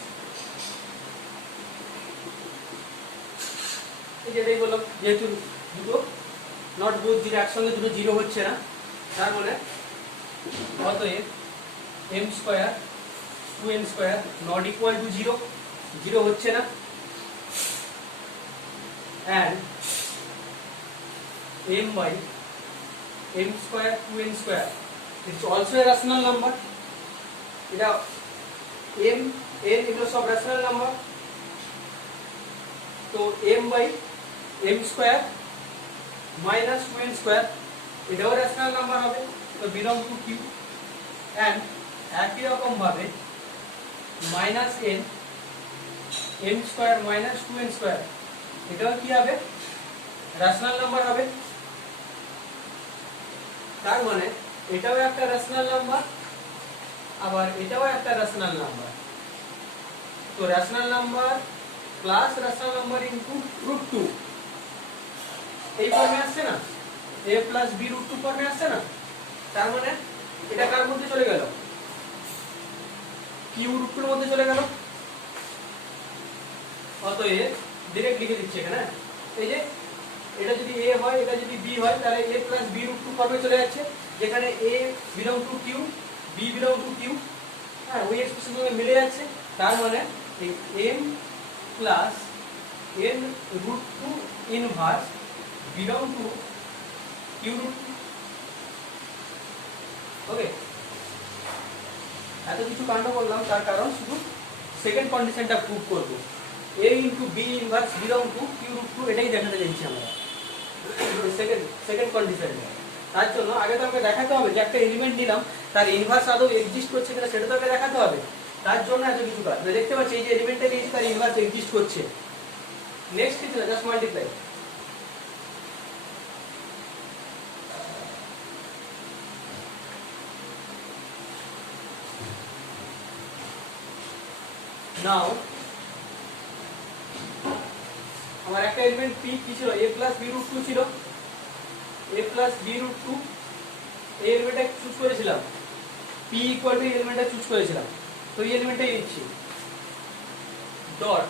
এই যেটাই বললাম, যেহেতু দুটো নট বোথ জিরো, একসঙ্গে দুটো জিরো হচ্ছে না, তার মানে অতএব m square 2n square not equal to zero, zero হচ্ছে না, and m by m square 2n square it's also a rational number। এটা m n এগুলো সব rational number, তো m by m square minus 2n square এটাও rational number হবে, তো belong to q, and একই রকম ভাবে minus n m square minus 2n square এটাও কি হবে, rational number হবে। তার মানে এটাও একটা রেশনাল নাম্বার, আবার এটাও একটা রেশনাল নাম্বার, তো rational number plus rational number into root 2 এই ফর্মে আসছে না, a প্লাস b রুট 2 ফর্মে আসছে না, তার মানে এটা কার মধ্যে চলে গেল, q রুট 2 এর মধ্যে চলে গেল। অতএব ডাইরেক্ট লিখে দিচ্ছি এখানে, এই যে এটা যদি a হয়, এটা যদি b হয়, তাহলে a প্লাস b রুট 2 ফর্মে চলে যাচ্ছে, যেখানে a belong to q, b belong to q, হ্যাঁ ওই এক্সপ্রেশন সঙ্গে মিলে যাচ্ছে, তার মানে এই m plus n root 2 inverse belong to q root 2। Okay, এত কিছু কাণ্ড করলাম, তার কারণ শুধু সেকেন্ড কন্ডিশনটা প্রুভ করব, a into b inverse belong to q root 2, এটাই দেখাতে চাইছি আমরা সেকেন্ড কন্ডিশন। তার জন্য আগে তো আমাকে দেখাতে হবে যে একটা এলিমেন্ট নিলাম, তার ইনভার্স আদৌ এক্সিস্ট করছে কিনা সেটা তো আগে দেখাতে হবে, তার জন্য এত কিছু কাজ। দেখতে পাচ্ছি এই যে এলিমেন্টটা নিয়েছি তার ইনভার্স এক্সিস্ট করছে, নেক্সট কিছু না, জাস্ট মাল্টিপ্লাই। নাও আমার একটা এলিমেন্ট p কি ছিল, a প্লাস b রুট 2 ছিল, a প্লাস b রুট 2 এই এলিমেন্টটা চুজ করেছিলাম, p ইকুয়াল টু এই এলিমেন্টটা চুজ করেছিলাম, তো এই এলিমেন্টটাই নিচ্ছি, dot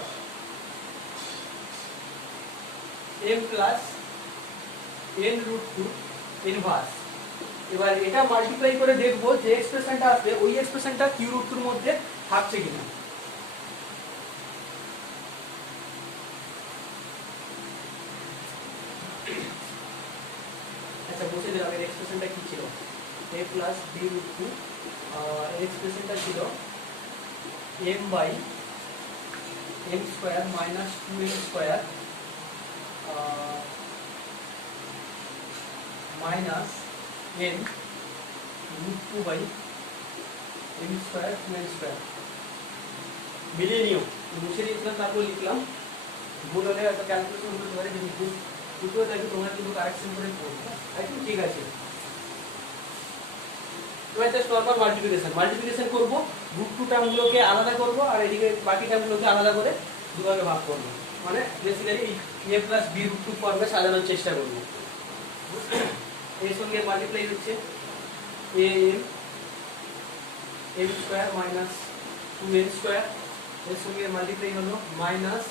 m plus n root 2 inverse. এবার এটা মাল্টিপ্লাই করে দেখব যে এক্সপ্রেশনটা আসবে ওই এক্সপ্রেশনটা q রুট 2 এর মধ্যে থাকছে কিনা। আচ্ছা বসে দিলাম, এর এক্সপ্রেশনটা কি ছিল, a প্লাস b রুট 2, এর এক্সপ্রেশনটা ছিল m by m square minus 2n square minus n root 2 by m square 2n square. মিলিয়ে নিও, মুছে দিয়েছিলাম তারপর লিখলাম, ভুল হলে একটা ক্যালকুলেশন করতে পারে, যদি ভুল দুটো থাকে তোমরা কিন্তু কারেকশন করে পড়বে, একদম ঠিক আছে। এবার জাস্ট নরমাল মাল্টিপ্লিকেশন করব, রুট 2 টার্মগুলোকে আলাদা করব আর এদিকে বাকি টার্মগুলোকে আলাদা করে দুভাগে ভাগ করব, মানে basically a plus b root 2 ফর্মে সাজানোর চেষ্টা করব। এর সঙ্গে মাল্টিপ্লাই হচ্ছে a m square minus 2n square, এর সঙ্গে মাল্টিপ্লাই হলো minus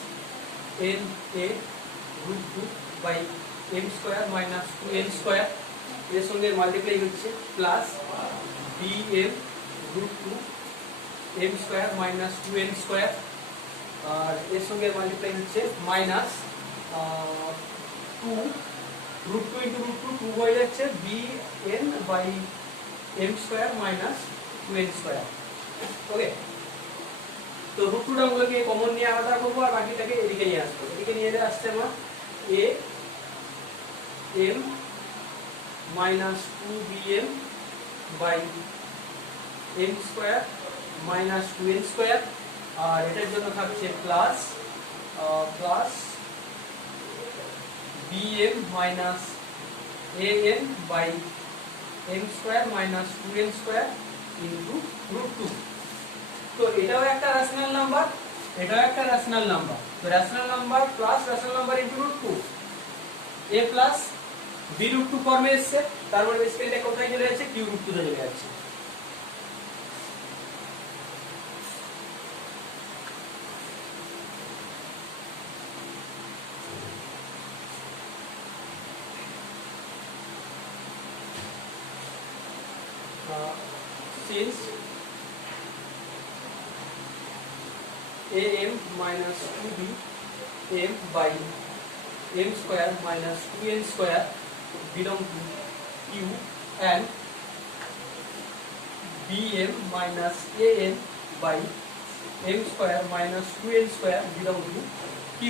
n a root 2 by m square minus 2n square, এর সঙ্গে মাল্টিপ্লাই হচ্ছে plus bm root 2 m square minus 2n square, আর এর সঙ্গে মাল্টিপ্লাই হচ্ছে মাইনাস 2 √2 ইন্টু √2 2 হয়ে যাচ্ছে bn by m square minus 2n square. Okay, তো √2 টাগুলোকে কমন নিয়ে আলাদা করবো আর বাকিটাকে এদিকে নিয়ে আসবো। এদিকে নিয়ে আসছে আমার a m minus 2bm by m square minus 2n square, আর এটার জন্য থাকছে plus bm minus an by m square minus 2n square into √2। তো এটাও একটা রেশনাল নাম্বার, এটাও একটা রেশনাল নাম্বার। তো rational number plus rational number into √2, a plus b √2 ফর্মে এসেছে, তার মানে স্কেলটা কোথায় চলে যাচ্ছে, q √2 তে চলে যাচ্ছে। Since am minus 2b m by m square minus 2n square belong to q and bm minus an by m square minus 2n square belong to q,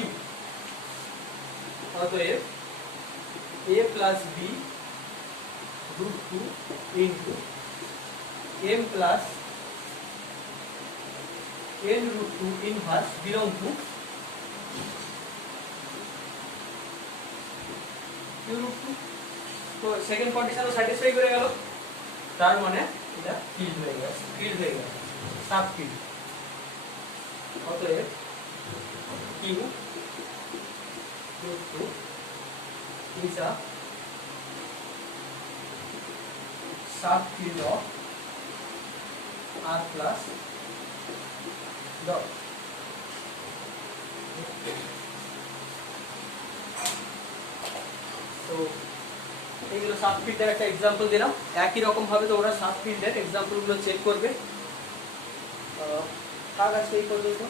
অতএব a plus b √2 into m plus n √2 inverse belong to q √2। তো সেকেন্ড কন্ডিশনও স্যাটিসফাই করে গেল, তার মানে এটা ফিল্ড হয়ে গেল সাব ফিল্ড। অতএব q √2 is a subfield of r plus dot। তো এইগুলো সাবফিল্ডের একটা এক্সাম্পল দিলাম। একই রকম ভাবে তোমরা সাবফিল্ডের এক্সাম্পলগুলো চেক করবে। আজকে এই পর্যন্ত।